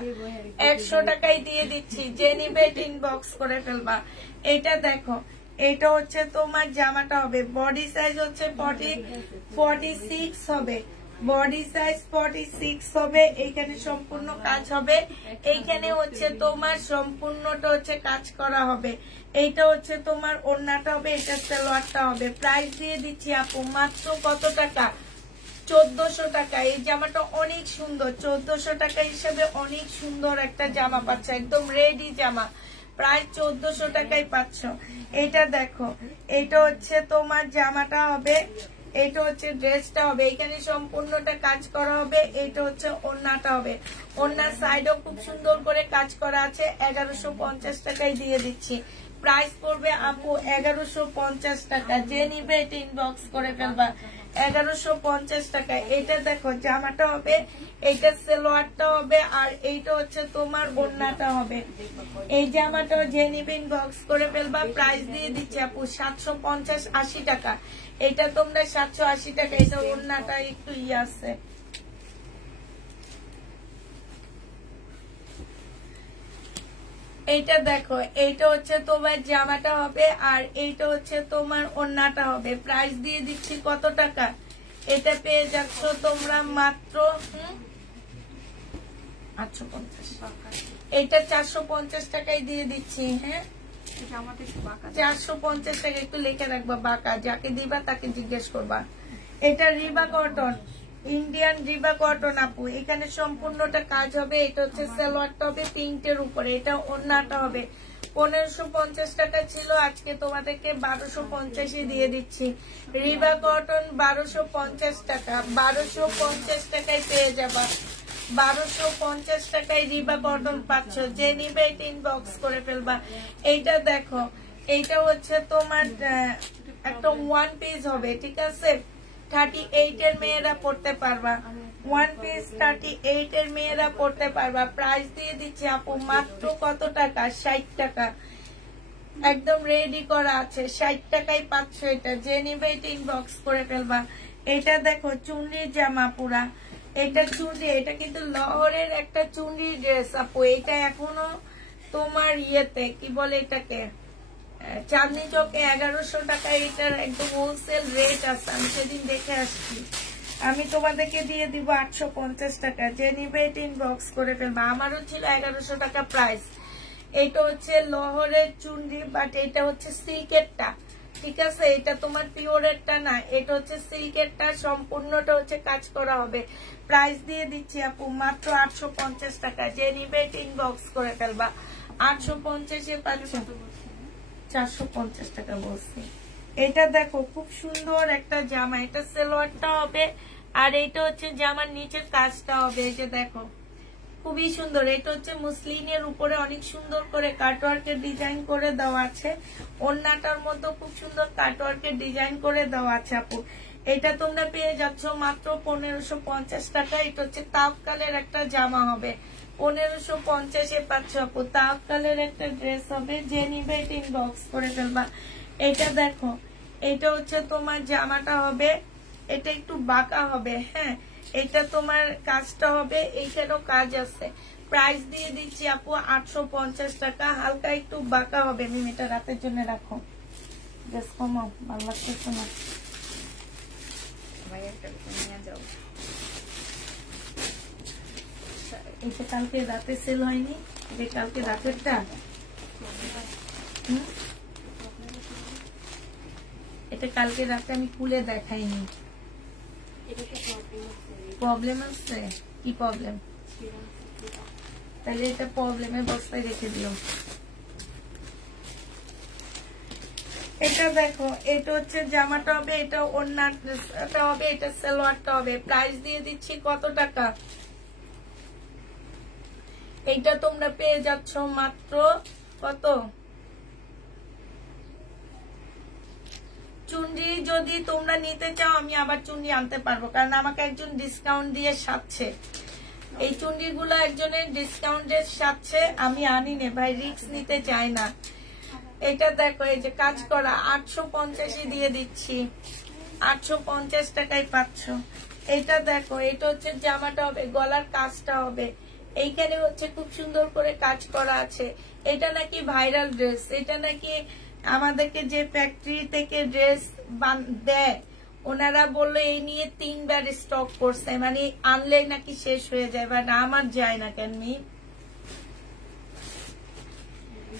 100 টাকায় দিয়ে দিচ্ছি। যে নিবে ইনবক্স করে ফেলবা। এটা দেখো এটা হচ্ছে তোমার জামাটা হবে। বডি সাইজ হচ্ছে 46 হবে। বডি সাইজ 46 হবে। এইখানে সম্পূর্ণ কাজ হবে। এইখানে হচ্ছে তোমার সম্পূর্ণটা হচ্ছে কাজ করা হবে। এইটা হচ্ছে তোমার ওড়নাটা হবে, এটা সালোয়ারটা হবে। প্রাইস দিয়ে দিচ্ছি আপু মাত্র কত টাকা? 1400 টাকা। এই জামাটা অনেক সুন্দর, 1400 টাকা হিসেবে অনেক সুন্দর একটা জামা পাচ্ছ, একদম রেডি জামা। প্রায় 1400 টাকায় পাচ্ছ। এটা দেখো এটা হচ্ছে তোমার জামাটা হবে, এটা হচ্ছে ড্রেসটা হবে। এখানে সম্পূর্ণটা কাজ করা হবে। এটা হচ্ছে ওড়নাটা হবে। ওড়নার সাইডও খুব সুন্দর করে কাজ করা আছে। 1150 টাকায় দিয়ে দিচ্ছি। প্রাইস পড়বে আপু 1150 টাকা। যে নিবে এটা ইনবক্স করে ফেলবা। 1150 টাকা। এটা দেখো জামাটা হবে, এইটা সালোয়ারটা হবে, আর এইটা হচ্ছে তোমার ওড়নাটা হবে। এই জামাটা যে নিবে ইনবক্স করে ফেলবা। প্রাইস দিয়ে দিচ্ছি আপু 750-80 টাকা। এটা তোমরা 780 টাকা। এটা ওড়নাটা একটু আছে। এইটা দেখো এইটা হচ্ছে তোমার জামাটা হবে, আর এইটা হচ্ছে তোমার ওড়নাটা হবে। প্রাইস দিয়ে দিচ্ছি কত টাকা? এটা পেয়ে যাচ্ছ তোমরা মাত্র 850। এটা 450 টাকায় দিয়ে দিচ্ছি। হ্যাঁ 450 টাকা। একটু লিখে রাখবা বাঁকা, যাকে দিবা তাকে জিজ্ঞেস করবা। এটা রিবা কটন, ইন্ডিয়ান রিবা কটন আপু। এখানে সম্পূর্ণটা কাজ হবে। এটা হচ্ছে সালোয়ারটা হবে পিঙ্কের উপরে, এটা ওড়নাটা হবে। 1550 টাকা ছিল, আজকে তোমাদেরকে 1250 দিয়ে দিচ্ছি। রিবা কটন 1250 টাকা। 1250 টাকায় পেয়ে যাবা। 1250 টাকায় রিবা কটন পাচ্ছ। যে নিবে এটা ইনবক্স করে ফেলবা। এইটা দেখো এইটা হচ্ছে তোমার একটা ওয়ান পিস হবে, ঠিক আছে? 38 এর মেয়েরা পড়তে পারবা। ওয়ান পিস 38 এর মেয়েরা পড়তে পারবা। প্রাইস দিয়ে দিচ্ছি আপু মাত্র কত টাকা? 60 টাকা। একদম রেডি করা আছে। 60 টাকায় পাচ্ছ এটা। যে নিবে এটা ইনবক্স করে ফেলবা। এটা দেখো চুনরির জামা পুরা। এটা চুনরি, এটা কিন্তু লহরের একটা চুনরি ড্রেস আপু। এটা এখনো তোমার ইয়েতে কি বলে এটাকে চাঁদনি চকে 1100 টাকা। এটার একদম হোলসেল রেট আছে, আমি সেদিন দেখে আসছি। আমি তোমাদেরকে দিয়ে দিব 850 টাকা। যে নিবে এটা ইনবক্স করে ফেলবা। আমারও ছিল 1100 টাকা প্রাইস। এটা হচ্ছে লহরের চুনরি, বাট এটা হচ্ছে সিল্কেরটা, ঠিক আছে? এটা তোমার পিওরেরটা না, এটা হচ্ছে সিল্কেরটা। সম্পূর্ণটা হচ্ছে কাজ করা হবে। প্রাইস দিয়ে দিচ্ছি আপু মাত্র 850 টাকা। যে নিবে এটা ইনবক্স করে ফেলবা। 850 এ পাচ্ছ। 450 টাকা বলছি। এটা দেখো খুব সুন্দর একটা জামা। এটা সালোয়ারটা হবে, আর এটা হচ্ছে জামার নিচের কাজটা হবে। এই যে দেখো খুবই সুন্দর। এটা হচ্ছে মুসলিনের উপরে অনেক সুন্দর করে কাটওয়ার্কের ডিজাইন করে দেওয়া আছে। ওড়নাটার মধ্যে খুব সুন্দর কাটওয়ার্কের ডিজাইন করে দেওয়া আছে আপু। এটা তোমরা পেয়ে যাচ্ছ মাত্র 1550 টাকা। এটা হচ্ছে তাওকালের একটা জামা হবে। 1550 এ পাচ্ছ আপু। তাওকালের একটা ড্রেস হবে। যে নিবে এটা ইনবক্স করে ফেলবা। এটা দেখো এটা হচ্ছে তোমার জামাটা হবে, এটা একটু বাঁকা হবে। হ্যাঁ এটা তোমার কাজটা হবে, এইখানেও কাজ আছে। প্রাইস দিয়ে দিচ্ছি আপু 850 টাকা। হালকা একটু বাঁকা হবে। মিমিটা রাতের জন্য রাখো, ড্রেস কমাও, ভালো লাগতেছে না। এটা কালকে রাতে সেল হয়নি, যে কালকে রাতেরটা এটা কালকে রাতে আমি খুলে দেখাইনি। প্রবলেম আছে? কি প্রবলেম? তাহলে এটা প্রবলেমের বস্তায় রেখে দিও। এটা দেখো, এটা হচ্ছে জামাটা হবে, এটা ওড়নাটা হবে, এটা সালোয়ারটা হবে। প্রাইস দিয়ে দিচ্ছি কত টাকা? এইটা তোমরা পেয়ে যাচ্ছ মাত্র কত? চুনরি যদি তোমরা নিতে চাও আমি আবার চুনরি আনতে পারবো, কারণ আমাকে একজন ডিসকাউন্ট দিয়ে সাথে এই চুনরি গুলো একজনের ডিসকাউন্টের সাথে আমি আনি নে ভাই, রিস্ক নিতে চাই না। এটা দেখো, এই যে কাজ করা 850 দিয়ে দিচ্ছি, 850 টাকায় পাচ্ছ। এটা দেখো, এটা হচ্ছে জামাটা হবে, গলার কাজটা হবে, এইখানে হচ্ছে খুব সুন্দর করে কাজ করা আছে। এটা নাকি ভাইরাল ড্রেস, এটা নাকি আমাদেরকে যে ফ্যাক্টরি থেকে ড্রেস দেয় ওনারা বললো এই নিয়ে 3 বার স্টক করছে, মানে আনলে নাকি শেষ হয়ে যায়, বাট আমার যায় না কেন।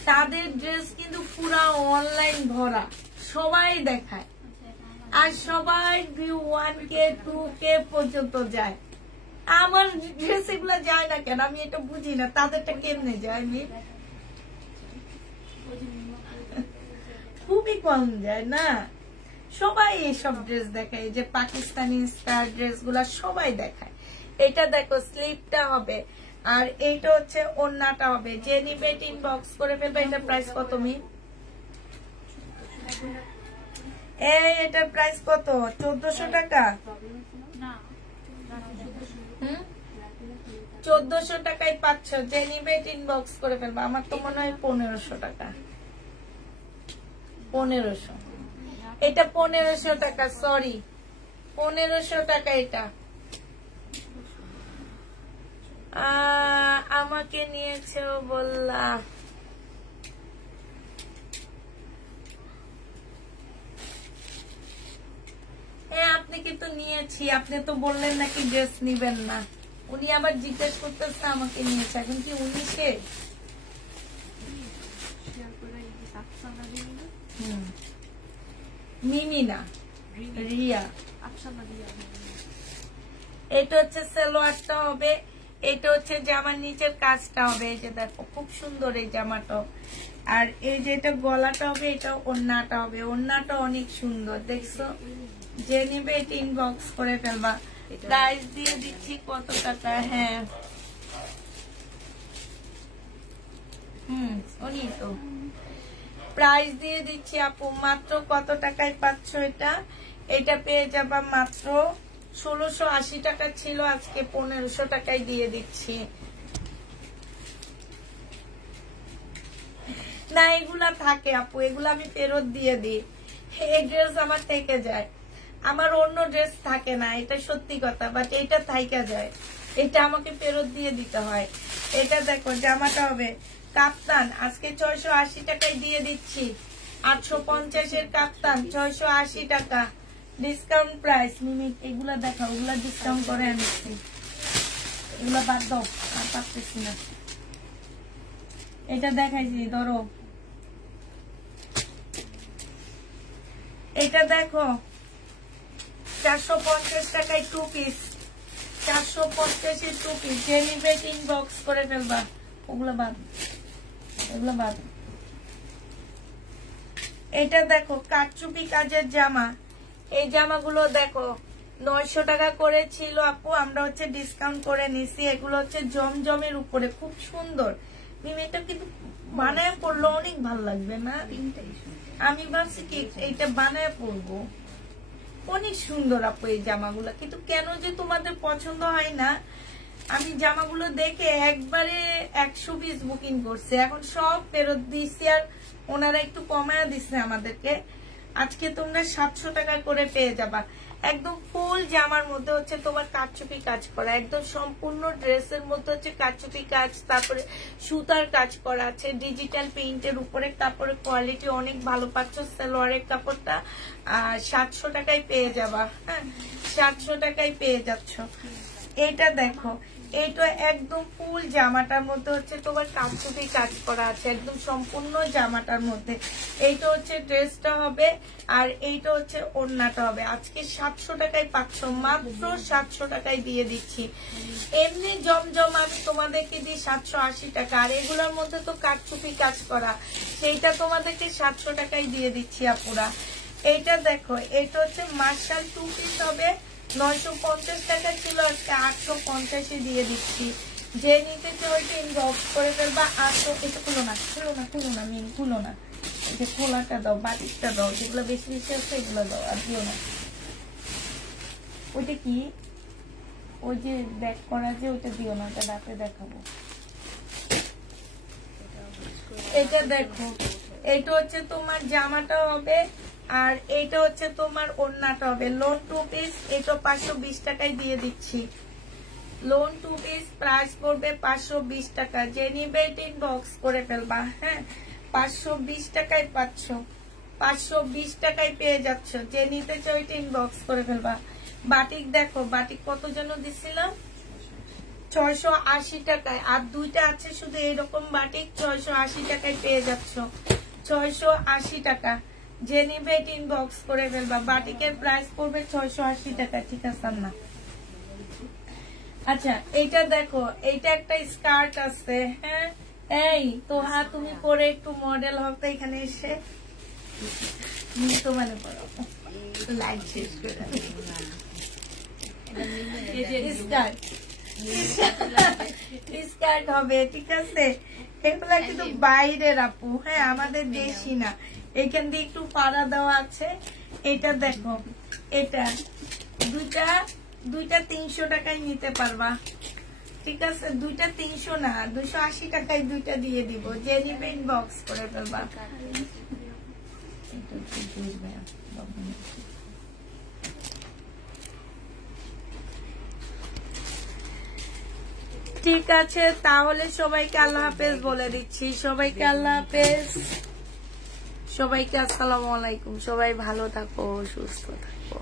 তাদের ড্রেস কিন্তু পুরা অনলাইন ভরা, সবাই দেখায়, আর সবাই ভিউ 1K 2K পর্যন্ত যায়। আমার ড্রেস এগুলো যায় না কেন, আমি এটা বুঝি না, তাদেরটা কেমনে যায়। আমি খুবই কম যায় না, সবাই এইসব ড্রেস দেখায়, যে পাকিস্তানি স্টার ড্রেস গুলা সবাই দেখায়। এটা দেখো, স্লিপটা হবে, আর এইটা হচ্ছে ওড়নাটা হবে। যে নিবে ইনবক্স করে ফেলবে। এটা প্রাইস কত মি? এটার প্রাইস কত? 1400 টাকা। 1400 টাকায় পাচ্ছ। যে নিবে ইনবক্স করে ফেলবে। আমার তো মনে হয় 1500 টাকা। 1500, এটা 1500 টাকা, সরি 1500 টাকা। এটা আমাকে নিয়েছে বললা। আপনি কিন্তু নিয়েছি, আপনি তো বললেন নাকি ড্রেস নিবেন না। উনি আবার জিজ্ঞেস করতেছে আমাকে নিয়েছে, এখন কি উনি সে? মিমি না, রিয়া। এটা হচ্ছে সালোয়ারটা হবে, এটা হচ্ছে জামার নিচের কাজটা হবে। এই যে দেখো, খুব সুন্দর এই জামাটা। আর এই যে এটা গলাটা হবে, এটা ওড়নাটা হবে। ওড়নাটা অনেক সুন্দর, দেখছো? যে নিবে এটা ইনবক্স করে ফেলবা। প্রাইস দিয়ে দিচ্ছি কত টাকা? হ্যাঁ, উনি তো প্রাইস দিয়ে দিচ্ছি আপু মাত্র কত টাকায় পাচ্ছ? এটা পেয়ে যাবা মাত্র 1680 টাকা ছিল, আজকে 1500 টাকায় দিয়ে দিচ্ছি। না, এগুলা থাকে আপু, এগুলা আমি ফেরত দিয়ে দিই। এই ড্রেস আমার থেকে যায়, আমার অন্য ড্রেস থাকে না, এটা সত্যি কথা, বাট এটা থাইকা যায়, এটা আমাকে ফেরত দিয়ে দিতে হয়। এটা দেখো, জামাটা হবে কাপ্তান, আজকে 680 টাকায় দিয়ে দিচ্ছি। 850 এর কাপ্তান 680 টাকা ডিসকাউন্ট প্রাইস। মিমিক এগুলা দেখো, ওগুলা ডিসকাউন্ট করে আনছি, এগুলা বাদ দাও, আর পারতেছি না। এটা দেখাইছি, ধরো এটা দেখো, 450 টাকায় 2 পিস, 450 এর 2 পিস। যে নিবে ইনবক্স করে ফেলবা। ওগুলা বাদ, এগুলা বাদ। এটা দেখো, কাটচুপি কাজের জামা। এই জামাগুলো দেখো 900 টাকা করে ছিল আপু, আমরা হচ্ছে ডিসকাউন্ট করে নিছি। এগুলো হচ্ছে জমজমের উপরে, খুব সুন্দর। মিমিটা কিন্তু বানায় পড়লো অনেক ভালো লাগবে না? আমি ভাবছি কি এইটা বানায় পড়বো, অনেক সুন্দর আপু এই জামাগুলো, কিন্তু কেন যে তোমাদের পছন্দ হয় না। আমি জামাগুলো দেখে একবারে 100 পিস বুকিং করছে, এখন সব ফেরত দিচ্ছি, আর ওনারা একটু কমায়া দিচ্ছে আমাদেরকে। আজকে তোমরা 700 টাকা করে পেয়ে যাবা। একদম ফুল জামার মধ্যে হচ্ছে তোমার কারচুপি কাজ করা, একদম সম্পূর্ণ ড্রেসের মধ্যে হচ্ছে কারচুপি কাজ, তারপরে সুতার কাজ করা আছে, ডিজিটাল প্রিন্টের উপরে। কাপড়ের কোয়ালিটি অনেক ভালো পাচ্ছ। সালোয়ারের কাপড়টা 700 টাকায় পেয়ে যাবা। হ্যাঁ, 700 টাকায় পেয়ে যাচ্ছ। এটা দেখো, এইটা একদম ফুল জামাটার মধ্যে হচ্ছে তোমার কাঁচুপি কাজ করা আছে, একদম সম্পূর্ণ জামাটার মধ্যে। এইটা হচ্ছে ড্রেসটা হবে, আর এইটা হচ্ছে ওড়নাটা হবে। আজকে 700 টাকায় পাচ্ছ, মাত্র 700 টাকায় দিয়ে দিচ্ছি। এমনি জমজম আমি তোমাদেরকে দিই 780 টাকা, আর এগুলোর মধ্যে তো কাঁচুপি কাজ করা, সেইটা তোমাদেরকে 700 টাকায় দিয়ে দিচ্ছি আপুরা। এইটা দেখো, এটা হচ্ছে মার্শাল 2 পিস হবে, 950 টাকা ছিল, আজকে 850 দিয়ে দিচ্ছি। যে নিতে চাইতে ইনবক্স করে ফেলবা। 800, এটা খুলো না, খুলো না, খুলো না মিন, খুলো না, যে খোলাটা দাও, বাটিকটা দাও, যেগুলো বেশি বেশি আছে এগুলো দাও, আর দিও না। ওইটা কি, ওই যে ব্যাক করা যে ওইটা দিও না, ওটা রাতে দেখাবো। এটা দেখো, এইটা হচ্ছে তোমার জামাটা হবে, আর এইটা হচ্ছে তোমার ওড়নাটা হবে। লোন 2 পিস, এটা 520 টাকায় দিয়ে দিচ্ছি। লোন 2 পিস প্রাইস পড়বে 520 টাকা। যে নিবে ইনবক্স করে ফেলবা। হ্যাঁ, 520 টাকায় পাচ্ছ, 520 টাকায় পেয়ে যাচ্ছ। যে নিতে চাও ইনবক্স করে ফেলবা। বাটিক দেখো, বাটিক কত যেন দিছিলাম, 680 টাকায়, আর দুইটা আছে শুধু এইরকম বাটিক, 680 টাকায় পেয়ে যাচ্ছ, 680 টাকা। যে নিবে ইনবক্স করে ফেলবা। বাটিকের প্রাইস পড়বে 680 টাকা, ঠিক আছে না? আচ্ছা, এইটা দেখো, এইটা একটা স্কার্ট আছে। হ্যাঁ, এই তো, হ্যাঁ তুমি পরে একটু মডেল হতে এখানে এসে তো মানে পড়ো, লাইট শেষ করে স্কার্ট হবে, ঠিক আছে? এগুলা কিন্তু বাইরের আপু, হ্যাঁ আমাদের দেশি না। এখান দিয়ে একটু পাড়া দেওয়া আছে। এটা দেখো, এটা দুইটা 300 টাকায় নিতে পারবা, ঠিক আছে? দুইটা 300 না, 280 টাকায় দুইটা দিয়ে দিব। যে নিবে ইনবক্স করে ফেলবা। ঠিক আছে, তাহলে সবাইকে আল্লাহ হাফেজ বলে দিচ্ছি। সবাইকে আল্লাহ হাফেজ, সবাইকে আসসালামু আলাইকুম। সবাই ভালো থাকো, সুস্থ থাকো।